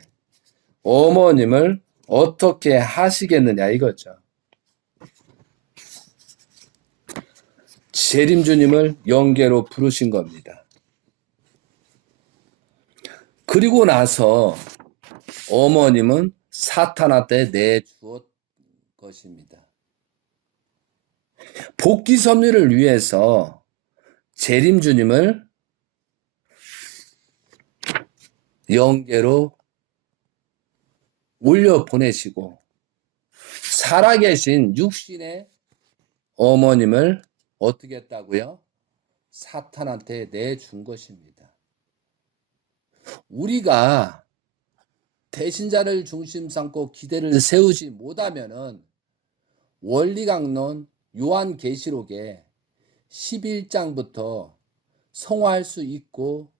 어머님을 어떻게 하시겠느냐 이거죠. 재림주님을 영계로 부르신 겁니다. 그리고 나서 어머님은 사탄한테 내주었 것입니다. 복귀 섭리를 위해서 재림주님을 영계로 올려 보내시고 살아계신 육신의 어머님을 어떻게 했다고요? 사탄한테 내준 것입니다. 우리가 대신자를 중심 삼고 기대를 세우지 못하면은 원리강론 요한계시록에 11장부터 성화할 수 있고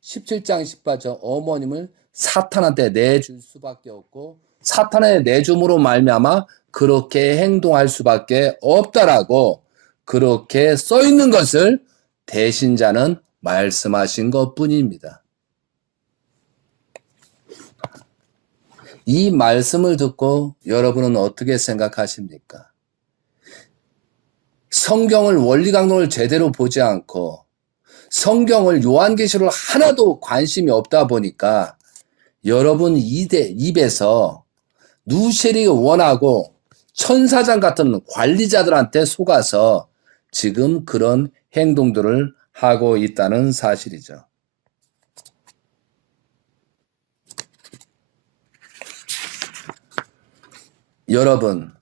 17장 18절 어머님을 사탄한테 내줄 수밖에 없고 사탄의 내줌으로 말미암아 그렇게 행동할 수밖에 없다라고 그렇게 써 있는 것을 대신자는 말씀하신 것뿐입니다. 이 말씀을 듣고 여러분은 어떻게 생각하십니까? 성경을 원리강론을 제대로 보지 않고 성경을 요한계시록 하나도 관심이 없다 보니까 여러분 입에서 누쉐리 원하고 천사장 같은 관리자들한테 속아서 지금 그런 행동들을 하고 있다는 사실이죠. 여러분,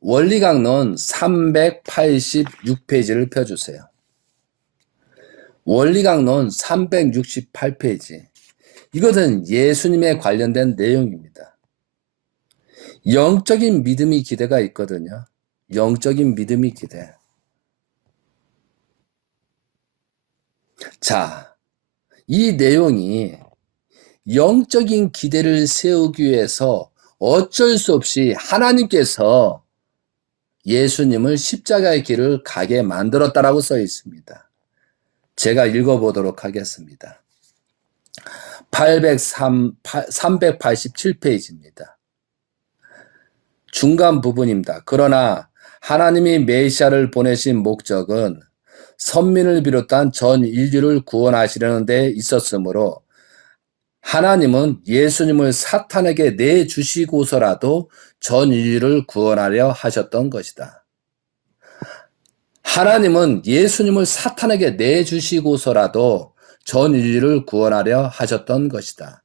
원리강론 386페이지를 펴주세요. 원리강론 368페이지. 이것은 예수님에 관련된 내용입니다. 영적인 믿음이 기대가 있거든요. 영적인 믿음이 기대. 자, 이 내용이 영적인 기대를 세우기 위해서 어쩔 수 없이 하나님께서 예수님을 십자가의 길을 가게 만들었다라고 써 있습니다. 제가 읽어보도록 하겠습니다. 387페이지입니다. 중간 부분입니다. 그러나 하나님이 메시아를 보내신 목적은 선민을 비롯한 전 인류를 구원하시려는 데 있었으므로 하나님은 예수님을 사탄에게 내주시고서라도 전 인류를 구원하려 하셨던 것이다. 하나님은 예수님을 사탄에게 내주시고서라도 전 인류를 구원하려 하셨던 것이다.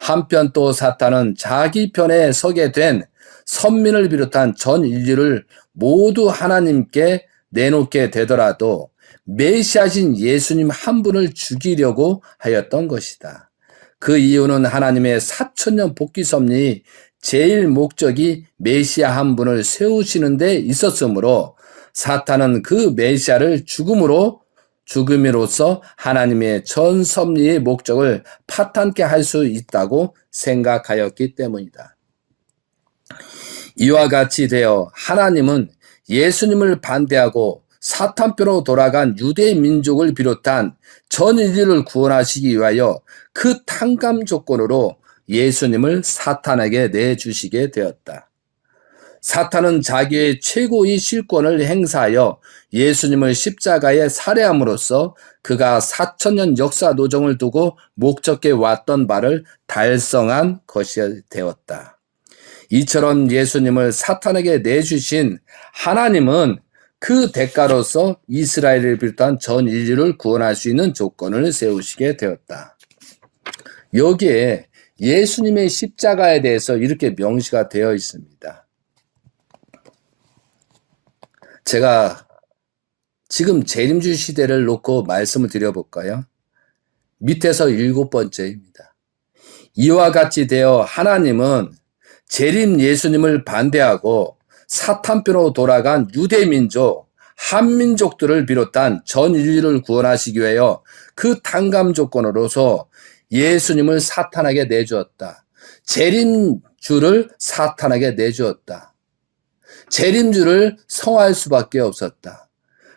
한편 또 사탄은 자기 편에 서게 된 선민을 비롯한 전 인류를 모두 하나님께 내놓게 되더라도 메시아신 예수님 한 분을 죽이려고 하였던 것이다. 그 이유는 하나님의 4000년 복귀 섭리 제일 목적이 메시아 한 분을 세우시는 데 있었으므로 사탄은 그 메시아를 죽음으로써 하나님의 전 섭리의 목적을 파탄케 할 수 있다고 생각하였기 때문이다. 이와 같이 되어 하나님은 예수님을 반대하고 사탄뼈로 돌아간 유대 민족을 비롯한 전 인류를 구원하시기 위하여 그 탕감 조건으로 예수님을 사탄에게 내주시게 되었다. 사탄은 자기의 최고의 실권을 행사하여 예수님을 십자가에 살해함으로써 그가 4000년 역사 노정을 두고 목적해 왔던 바를 달성한 것이 되었다. 이처럼 예수님을 사탄에게 내주신 하나님은 그 대가로서 이스라엘을 비롯한 전 인류를 구원할 수 있는 조건을 세우시게 되었다. 여기에 예수님의 십자가에 대해서 이렇게 명시가 되어 있습니다. 제가 지금 재림주 시대를 놓고 말씀을 드려볼까요? 밑에서 7번째입니다. 이와 같이 되어 하나님은 재림 예수님을 반대하고 사탄뼈로 돌아간 유대민족, 한민족들을 비롯한 전 인류를 구원하시기 위하여 그 탕감 조건으로서 예수님을 사탄에게 내주었다. 재림주를 사탄에게 내주었다. 재림주를 성화할 수밖에 없었다.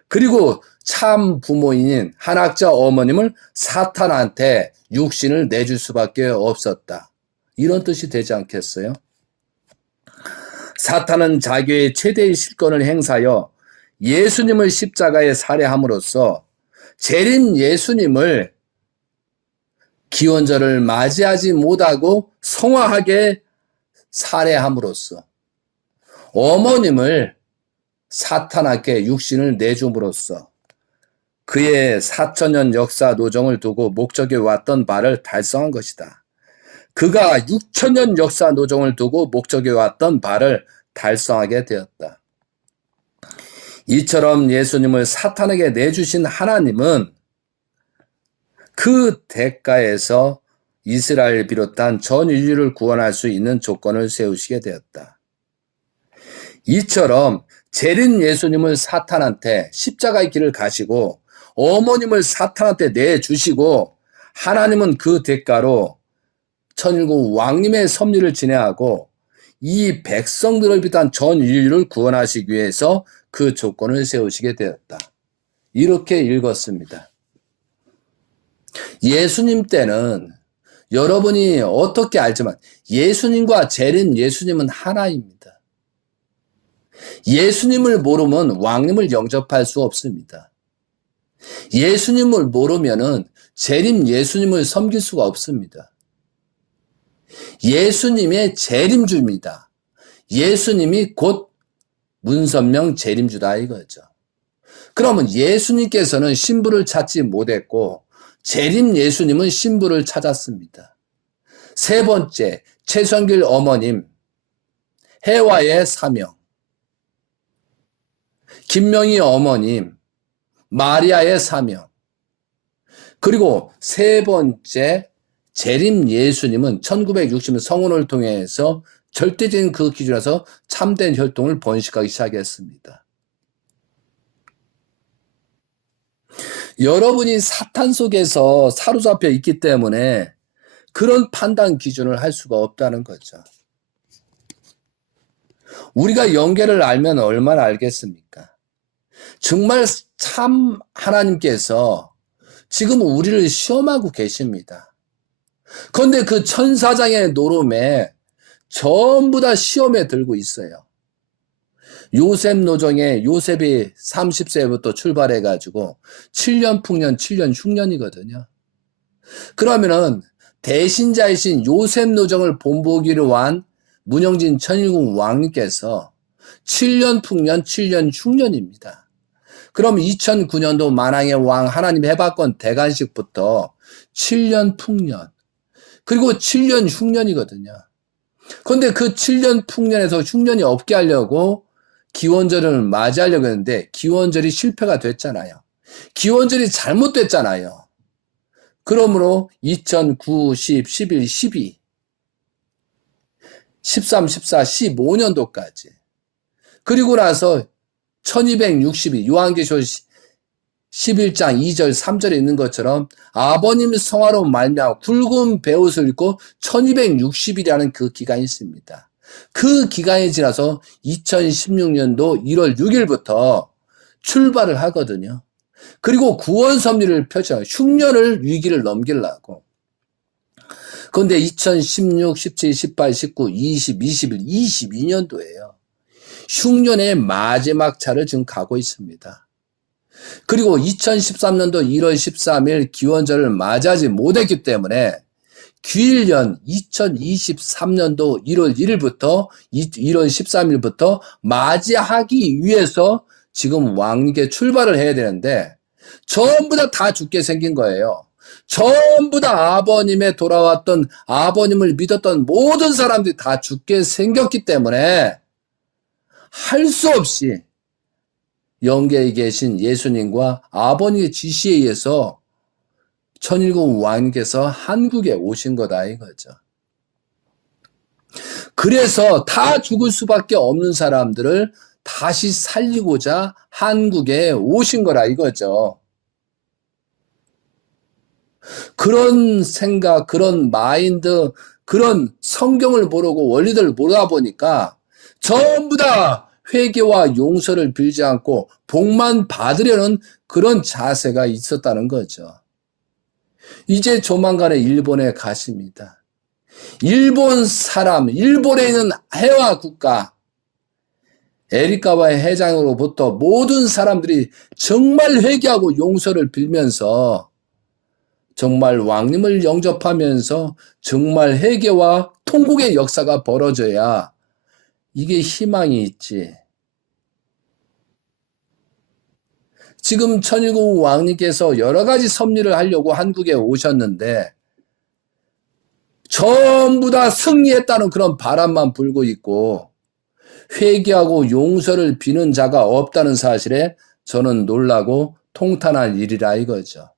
그리고 참 부모인 한학자 어머님을 사탄한테 육신을 내줄 수밖에 없었다. 이런 뜻이 되지 않겠어요? 사탄은 자기의 최대의 실권을 행사하여 예수님을 십자가에 살해함으로써 재림 예수님을 기원절을 맞이하지 못하고 성화하게 살해함으로써 어머님을 사탄에게 육신을 내줌으로써 그의 4000년 역사 노정을 두고 목적해 왔던 바를 달성한 것이다. 그가 6000년 역사 노정을 두고 목적해 왔던 바를 달성하게 되었다. 이처럼 예수님을 사탄에게 내주신 하나님은 그 대가에서 이스라엘 비롯한 전 인류를 구원할 수 있는 조건을 세우시게 되었다. 이처럼 재림 예수님을 사탄한테 십자가의 길을 가시고 어머님을 사탄한테 내주시고 하나님은 그 대가로 천일국 왕님의 섭리를 진행하고 이 백성들을 비롯한 전 인류를 구원하시기 위해서 그 조건을 세우시게 되었다. 이렇게 읽었습니다. 예수님 때는 여러분이 어떻게 알지만 예수님과 재림 예수님은 하나입니다. 예수님을 모르면 왕님을 영접할 수 없습니다. 예수님을 모르면은 재림 예수님을 섬길 수가 없습니다. 예수님의 재림주입니다. 예수님이 곧 문선명 재림주다 이거죠. 그러면 예수님께서는 신부를 찾지 못했고 재림 예수님은 신부를 찾았습니다. 세 번째, 최성길 어머님, 해와의 사명. 김명희 어머님, 마리아의 사명. 그리고 세 번째, 재림 예수님은 1960년 성혼을 통해서 절대적인 그 기준에서 참된 혈통을 번식하기 시작했습니다. 여러분이 사탄 속에서 사로잡혀 있기 때문에 그런 판단 기준을 할 수가 없다는 거죠. 우리가 영계를 알면 얼마나 알겠습니까? 정말 참 하나님께서 지금 우리를 시험하고 계십니다. 그런데 그 천사장의 노름에 전부 다 시험에 들고 있어요. 요셉 노정에 요셉이 30세부터 출발해가지고 7년 풍년, 7년 흉년이거든요. 그러면은 대신자이신 요셉 노정을 본보기로 한 문영진 천일국 왕님께서 7년 풍년, 7년 흉년입니다. 그럼 2009년도 만왕의 왕 하나님 해박권 대관식부터 7년 풍년, 그리고 7년 흉년이거든요. 그런데 그 7년 풍년에서 흉년이 없게 하려고 기원절을 맞이하려고 했는데 기원절이 실패가 됐잖아요. 기원절이 잘못됐잖아요. 그러므로 2009, 10, 11, 12, 13, 14, 15년도까지 그리고 나서 1262 요한계시록 11장 2절 3절에 있는 것처럼 아버님 성화로 말미암아 굵은 베옷을 입고 1260이라는 그 기간이 있습니다. 그 기간이 지나서 2016년도 1월 6일부터 출발을 하거든요. 그리고 구원 섭리를 펼쳐요. 흉년을 위기를 넘기려고. 그런데 2016, 17, 18, 19, 20, 21, 22년도예요. 흉년의 마지막 차를 지금 가고 있습니다. 그리고 2013년도 1월 13일 기원절을 맞이하지 못했기 때문에 귀일년 2023년도 1월 1일부터 1월 13일부터 맞이하기 위해서 지금 왕님께 출발을 해야 되는데 전부 다 죽게 생긴 거예요. 전부 다 아버님의 돌아왔던 아버님을 믿었던 모든 사람들이 다 죽게 생겼기 때문에 할 수 없이 영계에 계신 예수님과 아버님의 지시에 의해서 천일국 왕님께서 한국에 오신 거다 이거죠. 그래서 다 죽을 수밖에 없는 사람들을 다시 살리고자 한국에 오신 거라 이거죠. 그런 생각, 그런 마인드, 그런 성경을 모르고 원리들을 모르다 보니까 전부 다 회개와 용서를 빌지 않고 복만 받으려는 그런 자세가 있었다는 거죠. 이제 조만간에 일본에 가십니다. 일본 사람, 일본에 있는 해와 국가, 에리카와의 회장으로부터 모든 사람들이 정말 회개하고 용서를 빌면서 정말 왕님을 영접하면서 정말 회개와 통곡의 역사가 벌어져야 이게 희망이 있지. 지금 천일국 왕님께서 여러 가지 섭리를 하려고 한국에 오셨는데 전부 다 승리했다는 그런 바람만 불고 있고 회개하고 용서를 비는 자가 없다는 사실에 저는 놀라고 통탄할 일이라 이거죠.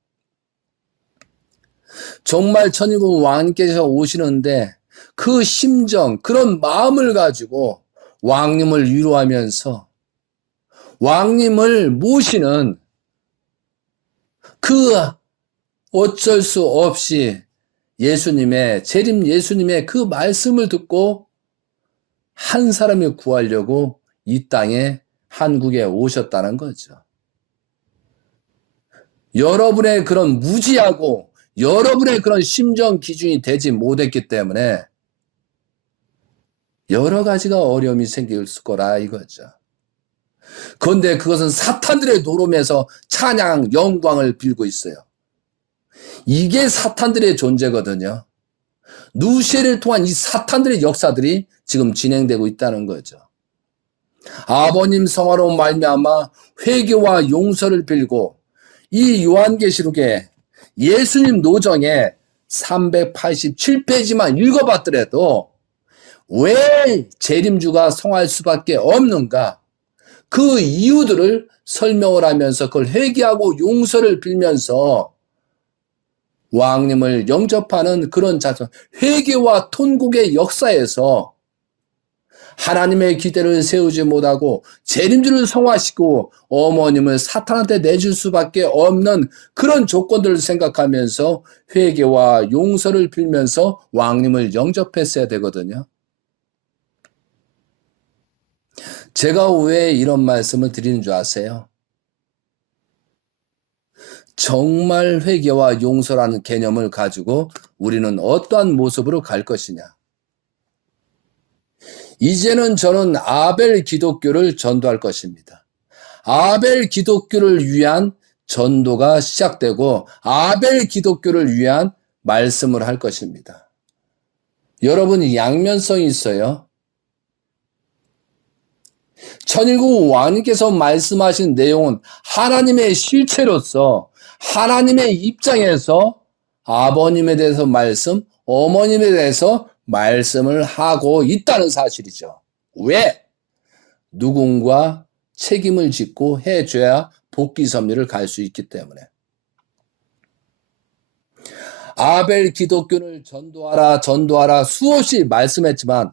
정말 천일국 왕님께서 오시는데 그 심정, 그런 마음을 가지고 왕님을 위로하면서 왕님을 모시는 그 어쩔 수 없이 예수님의, 재림 예수님의 그 말씀을 듣고 한 사람을 구하려고 이 땅에 한국에 오셨다는 거죠. 여러분의 그런 무지하고 여러분의 그런 심정 기준이 되지 못했기 때문에 여러 가지가 어려움이 생길 거라 이거죠. 그런데 그것은 사탄들의 노름에서 찬양, 영광을 빌고 있어요. 이게 사탄들의 존재거든요. 누시를 통한 이 사탄들의 역사들이 지금 진행되고 있다는 거죠. 아버님 성화로 말미암아 회개와 용서를 빌고 이 요한계시록에 예수님 노정에 387페이지만 읽어봤더라도 왜 재림주가 성할 수밖에 없는가? 그 이유들을 설명을 하면서 그걸 회개하고 용서를 빌면서 왕님을 영접하는 그런 자손, 회개와 통곡의 역사에서 하나님의 기대를 세우지 못하고 재림주를 성화시키고 어머님을 사탄한테 내줄 수밖에 없는 그런 조건들을 생각하면서 회개와 용서를 빌면서 왕님을 영접했어야 되거든요. 제가 왜 이런 말씀을 드리는 줄 아세요? 정말 회개와 용서라는 개념을 가지고 우리는 어떠한 모습으로 갈 것이냐. 이제는 저는 아벨 기독교를 전도할 것입니다. 아벨 기독교를 위한 전도가 시작되고 아벨 기독교를 위한 말씀을 할 것입니다. 여러분, 양면성이 있어요. 천일국 왕님께서 말씀하신 내용은 하나님의 실체로서 하나님의 입장에서 아버님에 대해서 말씀, 어머님에 대해서 말씀을 하고 있다는 사실이죠. 왜? 누군가 책임을 짓고 해줘야 복귀 섭리를 갈 수 있기 때문에. 아벨 기독교를 전도하라 수없이 말씀했지만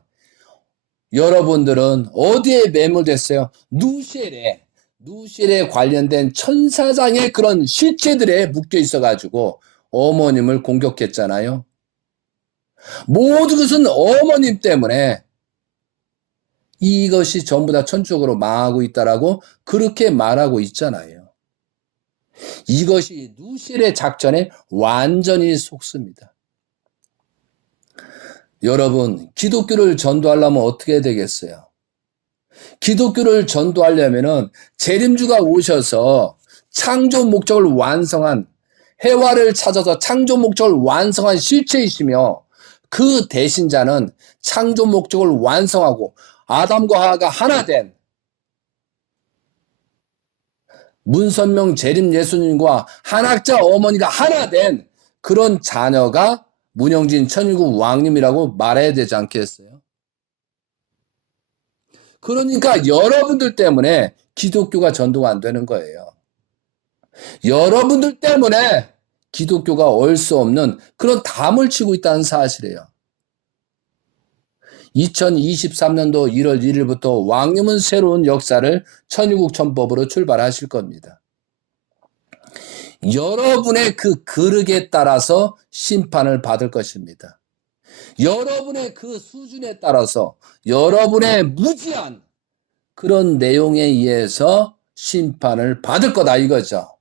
여러분들은 어디에 매몰됐어요? 누실에 관련된 천사장의 그런 실체들에 묶여 있어가지고 어머님을 공격했잖아요. 모든 것은 어머님 때문에 이것이 전부 다 천적으로 망하고 있다라고 그렇게 말하고 있잖아요. 이것이 누실의 작전에 완전히 속습니다. 여러분, 기독교를 전도하려면 어떻게 되겠어요? 기독교를 전도하려면은 재림주가 오셔서 창조 목적을 완성한, 해화를 찾아서 창조 목적을 완성한 실체이시며 그 대신자는 창조 목적을 완성하고 아담과 하와가 하나 된 문선명 재림 예수님과 한학자 어머니가 하나 된 그런 자녀가 문영진 천일국 왕님이라고 말해야 되지 않겠어요? 그러니까 여러분들 때문에 기독교가 전도가 안 되는 거예요. 여러분들 때문에 기독교가 올 수 없는 그런 담을 치고 있다는 사실이에요. 2023년도 1월 1일부터 왕님은 새로운 역사를 천일국 천법으로 출발하실 겁니다. 여러분의 그 그릇에 따라서 심판을 받을 것입니다. 여러분의 그 수준에 따라서 여러분의 무지한 그런 내용에 의해서 심판을 받을 거다 이거죠.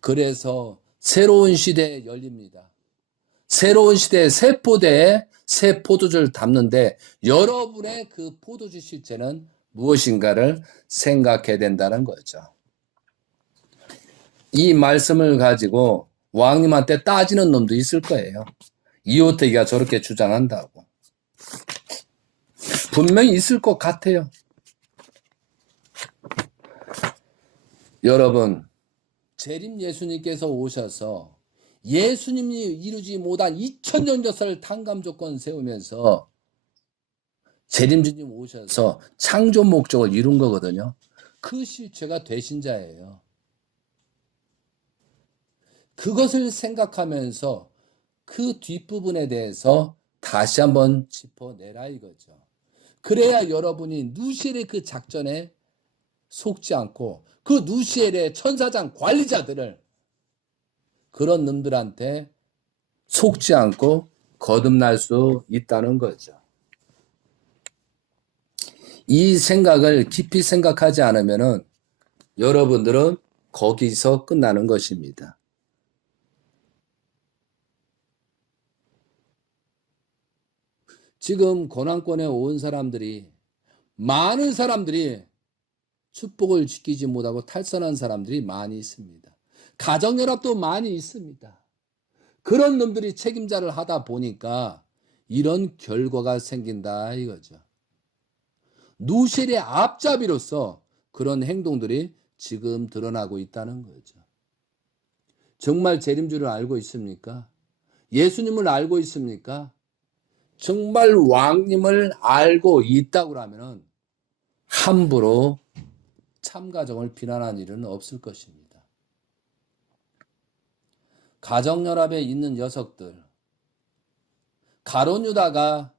그래서 새로운 시대에 열립니다. 새로운 시대의 새 포대에 새 포도주를 담는데 여러분의 그 포도주 실체는 무엇인가를 생각해야 된다는 거죠. 이 말씀을 가지고 왕님한테 따지는 놈도 있을 거예요. 이호태기가 저렇게 주장한다고. 분명히 있을 것 같아요. 여러분, 재림 예수님께서 오셔서 예수님이 이루지 못한 2000년 역사를 탕감 조건 세우면서 재림주님 오셔서 창조 목적을 이룬 거거든요. 그 실체가 되신 자예요. 그것을 생각하면서 그 뒷부분에 대해서 다시 한번 짚어내라 이거죠. 그래야 여러분이 누실의 그 작전에 속지 않고 그 누시엘의 천사장 관리자들을 그런 놈들한테 속지 않고 거듭날 수 있다는 거죠. 이 생각을 깊이 생각하지 않으면은 여러분들은 거기서 끝나는 것입니다. 지금 고난권에 온 사람들이, 많은 사람들이 축복을 지키지 못하고 탈선한 사람들이 많이 있습니다. 가정연합도 많이 있습니다. 그런 놈들이 책임자를 하다 보니까 이런 결과가 생긴다 이거죠. 누실의 앞잡이로서 그런 행동들이 지금 드러나고 있다는 거죠. 정말 재림주를 알고 있습니까? 예수님을 알고 있습니까? 정말 왕님을 알고 있다고 하면 함부로 참가정을 비난한 일은 없을 것입니다. 가정연합에 있는 녀석들, 가룟 유다가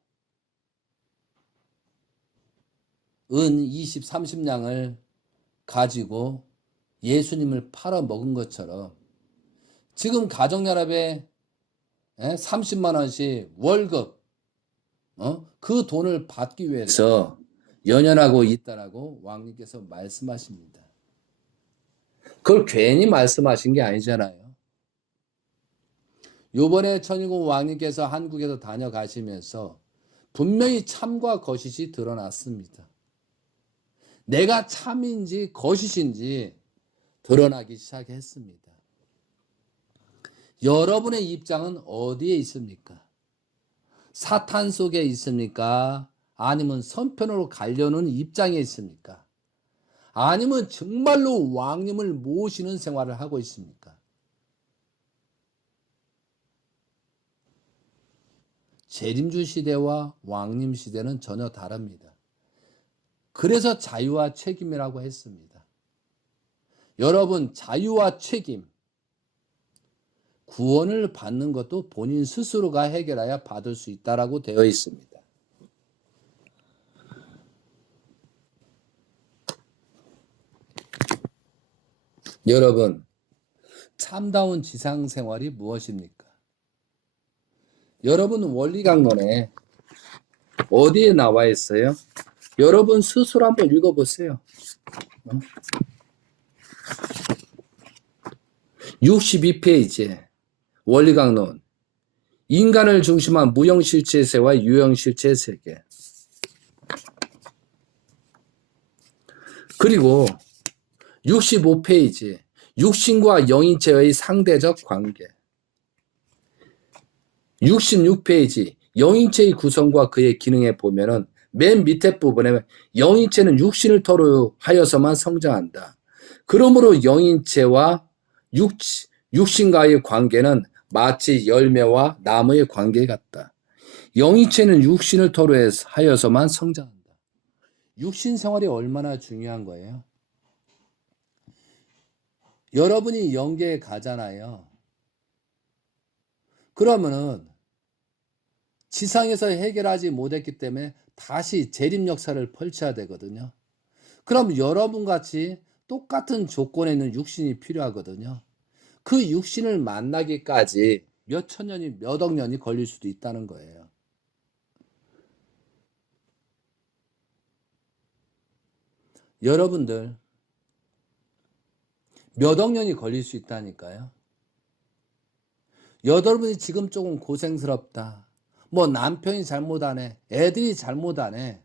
은 20, 30냥을 가지고 예수님을 팔아먹은 것처럼 지금 가정연합에 30만 원씩 월급 그 돈을 받기 위해서 연연하고 있다라고 왕님께서 말씀하십니다. 그걸 괜히 말씀하신 게 아니잖아요. 요번에 천일국 왕님께서 한국에서 다녀가시면서 분명히 참과 거짓이 드러났습니다. 내가 참인지 거짓인지 드러나기 시작했습니다. 여러분의 입장은 어디에 있습니까? 사탄 속에 있습니까? 아니면 선편으로 가려는 입장에 있습니까? 아니면 정말로 왕님을 모시는 생활을 하고 있습니까? 재림주 시대와 왕님 시대는 전혀 다릅니다. 그래서 자유와 책임이라고 했습니다. 여러분, 자유와 책임, 구원을 받는 것도 본인 스스로가 해결해야 받을 수 있다라고 되어 있습니다. 여러분, 참다운 지상생활이 무엇입니까? 여러분 원리강론에 어디에 나와 있어요? 여러분 스스로 한번 읽어보세요. 62페이지에 원리강론, 인간을 중심한 무형실체의 세와 유형실체의 세계. 그리고 65페이지 육신과 영인체의 상대적 관계. 66페이지 영인체의 구성과 그의 기능에 보면은 맨 밑에 부분에 영인체는 육신을 토로하여서만 성장한다. 그러므로 영인체와 육신과의 관계는 마치 열매와 나무의 관계 같다. 영인체는 육신을 토로하여서만 성장한다. 육신 생활이 얼마나 중요한 거예요? 여러분이 영계에 가잖아요. 그러면은 지상에서 해결하지 못했기 때문에 다시 재림 역사를 펼쳐야 되거든요. 그럼 여러분같이 똑같은 조건에 있는 육신이 필요하거든요. 그 육신을 만나기까지 몇 천 년이 몇 억 년이 걸릴 수도 있다는 거예요. 여러분들 몇 억 년이 걸릴 수 있다니까요. 여러분이 지금 조금 고생스럽다. 뭐 남편이 잘못하네. 애들이 잘못하네.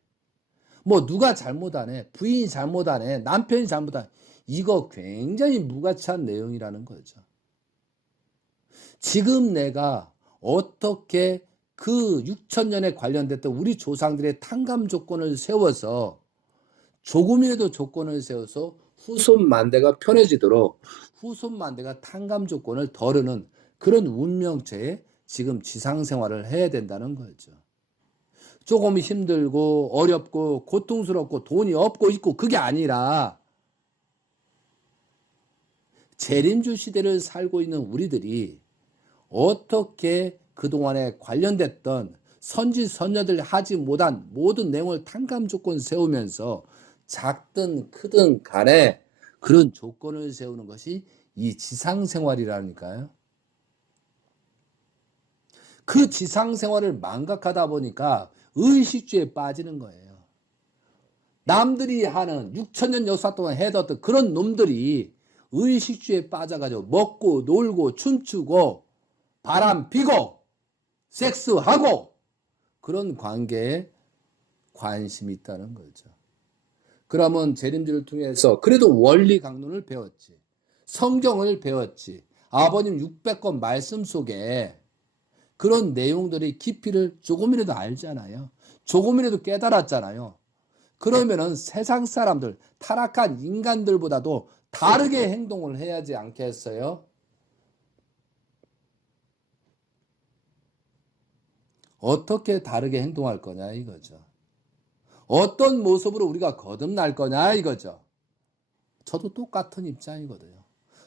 뭐 누가 잘못하네. 부인이 잘못하네. 남편이 잘못하네. 이거 굉장히 무가치한 내용이라는 거죠. 지금 내가 어떻게 그 6천년에 관련됐던 우리 조상들의 탕감 조건을 세워서 조금이라도 조건을 세워서 후손 만대가 편해지도록 후손 만대가 탕감 조건을 덜으는 그런 운명체에 지금 지상생활을 해야 된다는 거죠. 조금 힘들고 어렵고 고통스럽고 돈이 없고 있고 그게 아니라 재림주 시대를 살고 있는 우리들이 어떻게 그동안에 관련됐던 선지 선녀들 하지 못한 모든 내용을 탕감 조건 세우면서 작든 크든 간에 그런 조건을 세우는 것이 이 지상생활이라니까요. 그 지상생활을 망각하다 보니까 의식주에 빠지는 거예요. 남들이 하는 6천년 역사 동안 해뒀던 그런 놈들이 의식주에 빠져가지고 먹고 놀고 춤추고 바람 피고 섹스하고 그런 관계에 관심이 있다는 거죠. 그러면 재림들을 통해서 그래도 원리 강론을 배웠지. 성경을 배웠지. 아버님 600권 말씀 속에 그런 내용들의 깊이를 조금이라도 알잖아요. 조금이라도 깨달았잖아요. 그러면은 세상 사람들, 타락한 인간들보다도 다르게 행동을 해야지 않겠어요? 어떻게 다르게 행동할 거냐 이거죠. 어떤 모습으로 우리가 거듭날 거냐 이거죠. 저도 똑같은 입장이거든요.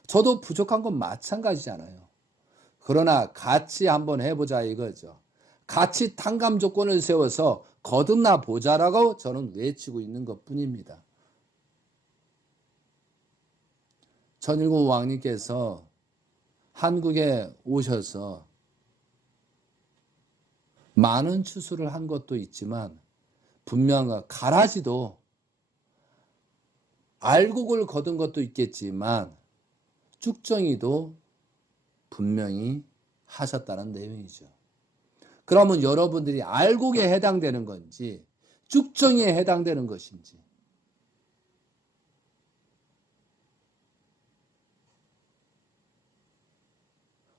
저도 부족한 건 마찬가지잖아요. 그러나 같이 한번 해보자 이거죠. 같이 탕감 조건을 세워서 거듭나 보자라고 저는 외치고 있는 것뿐입니다. 전일국 왕님께서 한국에 오셔서 많은 추수를 한 것도 있지만 분명 가라지도 알곡을 거둔 것도 있겠지만 쭉정이도 분명히 하셨다는 내용이죠. 그러면 여러분들이 알곡에 해당되는 건지 쭉정이에 해당되는 것인지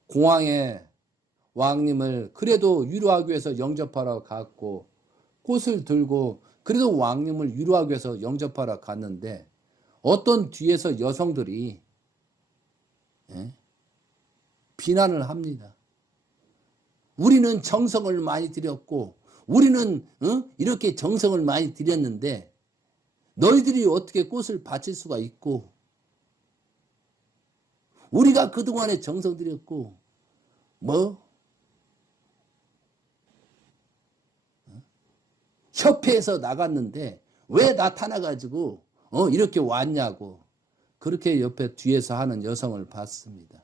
공항에 왕님을 그래도 위로하기 위해서 영접하러 갔고 꽃을 들고 그래도 왕님을 위로하기 위해서 영접하러 갔는데 어떤 뒤에서 여성들이 비난을 합니다. 우리는 정성을 많이 들였고 우리는 이렇게 정성을 많이 들였는데 너희들이 어떻게 꽃을 바칠 수가 있고 우리가 그동안에 정성 들였고 뭐 협회에서 나갔는데 왜 나타나가지고 이렇게 왔냐고 그렇게 옆에 뒤에서 하는 여성을 봤습니다.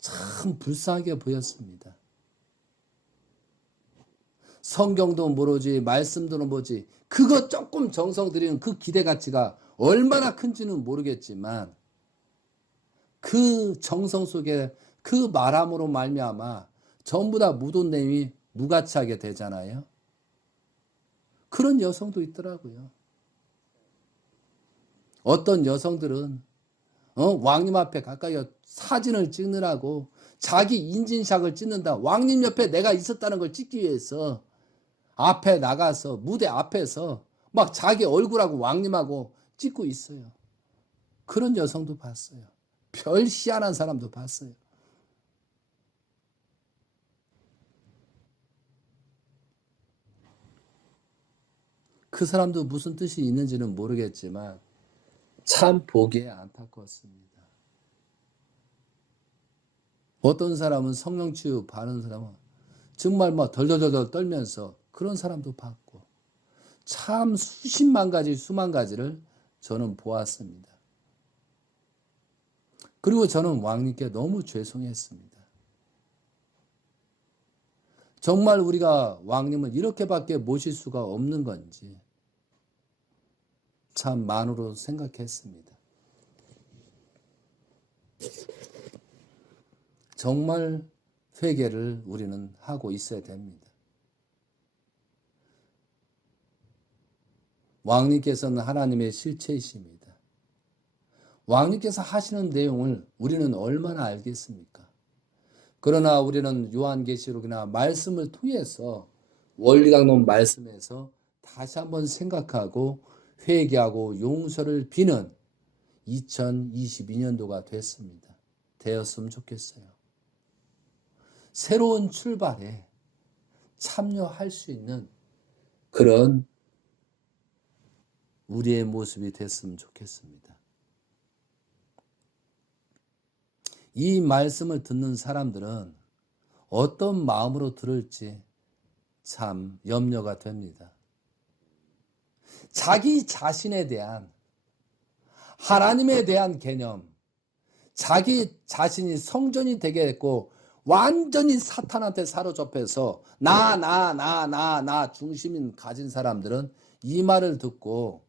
참 불쌍하게 보였습니다. 성경도 모르지 말씀도 모르지 그거 조금 정성 들이는 그 기대 가치가 얼마나 큰지는 모르겠지만 그 정성 속에 그 말함으로 말미암아 전부 다 묻은 내용이 무가치하게 되잖아요. 그런 여성도 있더라고요. 어떤 여성들은 왕님 앞에 가까이 사진을 찍느라고 자기 인증샷을 찍는다. 왕님 옆에 내가 있었다는 걸 찍기 위해서 앞에 나가서 무대 앞에서 막 자기 얼굴하고 왕님하고 찍고 있어요. 그런 여성도 봤어요. 별 희한한 사람도 봤어요. 그 사람도 무슨 뜻이 있는지는 모르겠지만 참 보기에 안타까웠습니다. 어떤 사람은 성령치유 바른 사람은 정말 막 덜덜덜 떨면서 그런 사람도 봤고 참 수십만 가지 수만 가지를 저는 보았습니다. 그리고 저는 왕님께 너무 죄송했습니다. 정말 우리가 왕님을 이렇게밖에 모실 수가 없는 건지 참 만으로 생각했습니다. 정말 회개를 우리는 하고 있어야 됩니다. 왕님께서는 하나님의 실체이십니다. 왕님께서 하시는 내용을 우리는 얼마나 알겠습니까? 그러나 우리는 요한계시록이나 말씀을 통해서 원리강론 말씀에서 다시 한번 생각하고 회개하고 용서를 비는 2022년도가 됐습니다. 되었으면 좋겠어요. 새로운 출발에 참여할 수 있는 그런 우리의 모습이 됐으면 좋겠습니다. 이 말씀을 듣는 사람들은 어떤 마음으로 들을지 참 염려가 됩니다. 자기 자신에 대한, 하나님에 대한 개념, 자기 자신이 성전이 되겠고 완전히 사탄한테 사로잡혀서 나 중심인 가진 사람들은 이 말을 듣고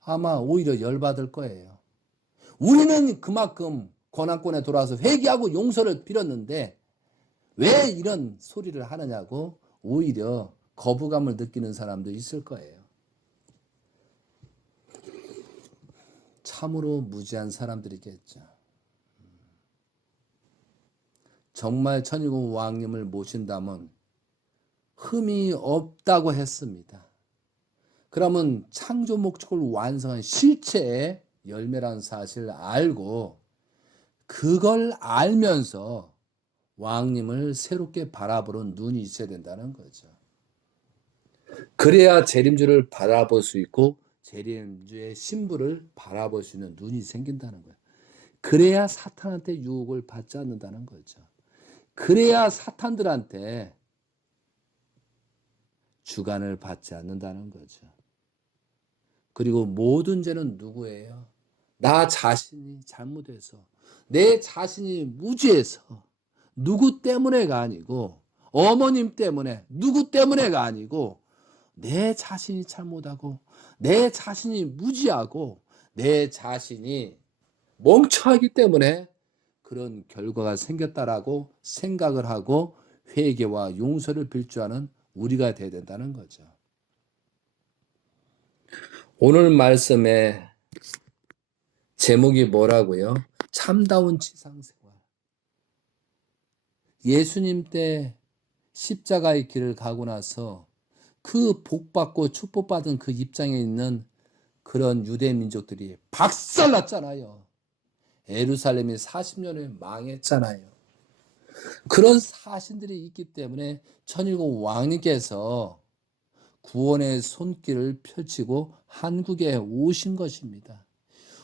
아마 오히려 열받을 거예요. 우리는 그만큼 고난권에 돌아와서 회개하고 용서를 빌었는데 왜 이런 소리를 하느냐고 오히려 거부감을 느끼는 사람도 있을 거예요. 참으로 무지한 사람들이겠죠. 정말 천일국 왕님을 모신다면 흠이 없다고 했습니다. 그러면 창조 목적을 완성한 실체의 열매라는 사실을 알고 그걸 알면서 왕님을 새롭게 바라보는 눈이 있어야 된다는 거죠. 그래야 재림주를 바라볼 수 있고 재림주의 신부를 바라볼 수 있는 눈이 생긴다는 거예요. 그래야 사탄한테 유혹을 받지 않는다는 거죠. 그래야 사탄들한테 주관을 받지 않는다는 거죠. 그리고 모든 죄는 누구예요? 나 자신이 잘못해서, 내 자신이 무지해서, 누구 때문에가 아니고, 어머님 때문에, 누구 때문에가 아니고, 내 자신이 잘못하고, 내 자신이 무지하고, 내 자신이 멍청하기 때문에 그런 결과가 생겼다라고 생각을 하고 회개와 용서를 빌 줄 아는 우리가 돼야 된다는 거죠. 오늘 말씀의 제목이 뭐라고요? 참다운 지상생활. 예수님 때 십자가의 길을 가고 나서 그 복받고 축복받은 그 입장에 있는 그런 유대 민족들이 박살났잖아요. 예루살렘이 40년을 망했잖아요. 그런 사신들이 있기 때문에 천일국 왕님께서 구원의 손길을 펼치고 한국에 오신 것입니다.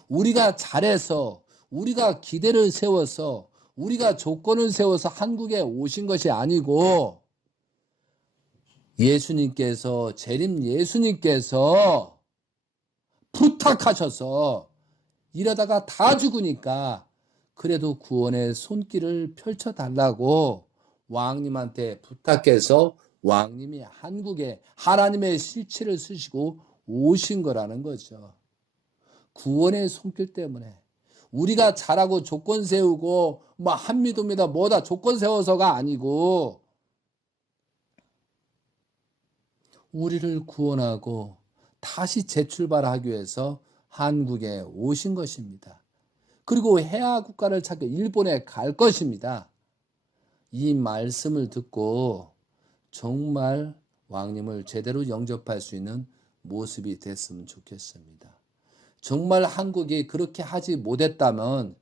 우리가 잘해서, 우리가 기대를 세워서, 우리가 조건을 세워서 한국에 오신 것이 아니고 예수님께서, 재림 예수님께서 부탁하셔서 이러다가 다 죽으니까 그래도 구원의 손길을 펼쳐달라고 왕님한테 부탁해서 왕님이 한국에 하나님의 실체를 쓰시고 오신 거라는 거죠. 구원의 손길 때문에 우리가 잘하고 조건 세우고 뭐 한미도입니다 뭐다 조건 세워서가 아니고 우리를 구원하고 다시 재출발하기 위해서 한국에 오신 것입니다. 그리고 해아 국가를 찾고 일본에 갈 것입니다. 이 말씀을 듣고 정말 왕님을 제대로 영접할 수 있는 모습이 됐으면 좋겠습니다. 정말 한국이 그렇게 하지 못했다면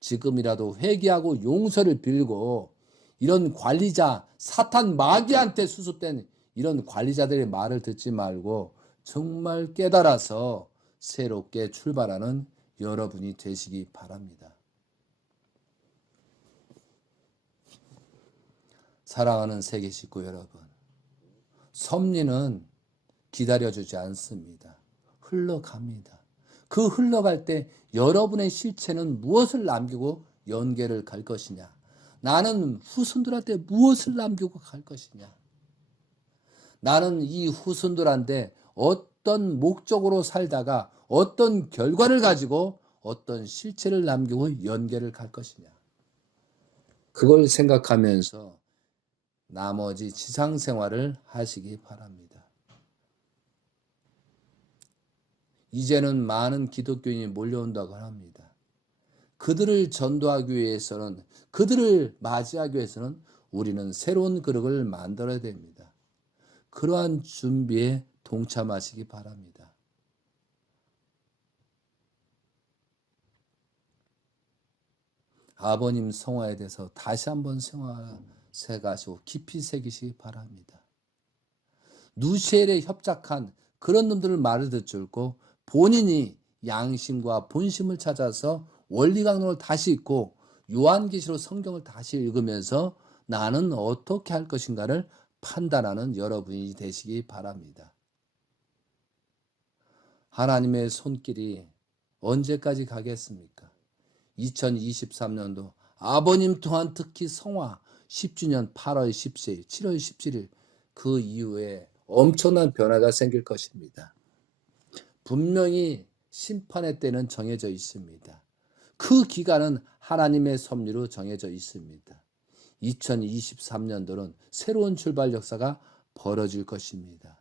지금이라도 회개하고 용서를 빌고 이런 관리자, 사탄 마귀한테 수습된 이런 관리자들의 말을 듣지 말고 정말 깨달아서 새롭게 출발하는 여러분이 되시기 바랍니다. 사랑하는 세계 식구 여러분, 섭리는 기다려주지 않습니다. 흘러갑니다. 그 흘러갈 때 여러분의 실체는 무엇을 남기고 연계를 갈 것이냐? 나는 후손들한테 무엇을 남기고 갈 것이냐? 나는 이 후손들한테 어떤 목적으로 살다가 어떤 결과를 가지고 어떤 실체를 남기고 연계를 갈 것이냐. 그걸 생각하면서 나머지 지상생활을 하시기 바랍니다. 이제는 많은 기독교인이 몰려온다고 합니다. 그들을 전도하기 위해서는, 그들을 맞이하기 위해서는 우리는 새로운 그릇을 만들어야 됩니다. 그러한 준비에 동참하시기 바랍니다. 아버님 성화에 대해서 다시 한번 생각하시고 깊이 새기시기 바랍니다. 누시엘에 협작한 그런 놈들을 말을 듣고 본인이 양심과 본심을 찾아서 원리강론을 다시 읽고 요한계시록 성경을 다시 읽으면서 나는 어떻게 할 것인가를 판단하는 여러분이 되시기 바랍니다. 하나님의 손길이 언제까지 가겠습니까? 2023년도 아버님 또한 특히 성화 10주년 8월 14일, 7월 17일 그 이후에 엄청난 변화가 생길 것입니다. 분명히 심판의 때는 정해져 있습니다. 그 기간은 하나님의 섭리로 정해져 있습니다. 2023년도는 새로운 출발 역사가 벌어질 것입니다.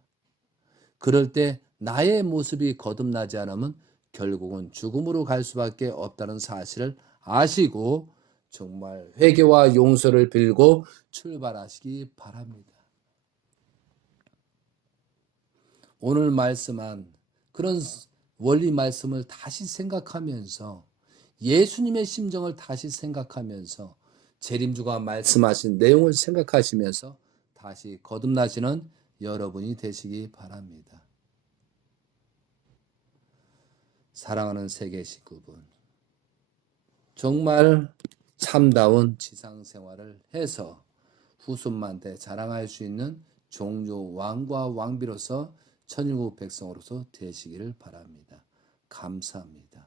그럴 때 나의 모습이 거듭나지 않으면 결국은 죽음으로 갈 수밖에 없다는 사실을 아시고 정말 회개와 용서를 빌고 출발하시기 바랍니다. 오늘 말씀한 그런 원리 말씀을 다시 생각하면서 예수님의 심정을 다시 생각하면서 재림주가 말씀하신 내용을 생각하시면서 다시 거듭나시는 여러분이 되시기 바랍니다. 사랑하는 세계 식구분, 정말 참다운 지상생활을 해서 후손만대 자랑할 수 있는 종교 왕과 왕비로서 천일국 백성으로서 되시기를 바랍니다. 감사합니다.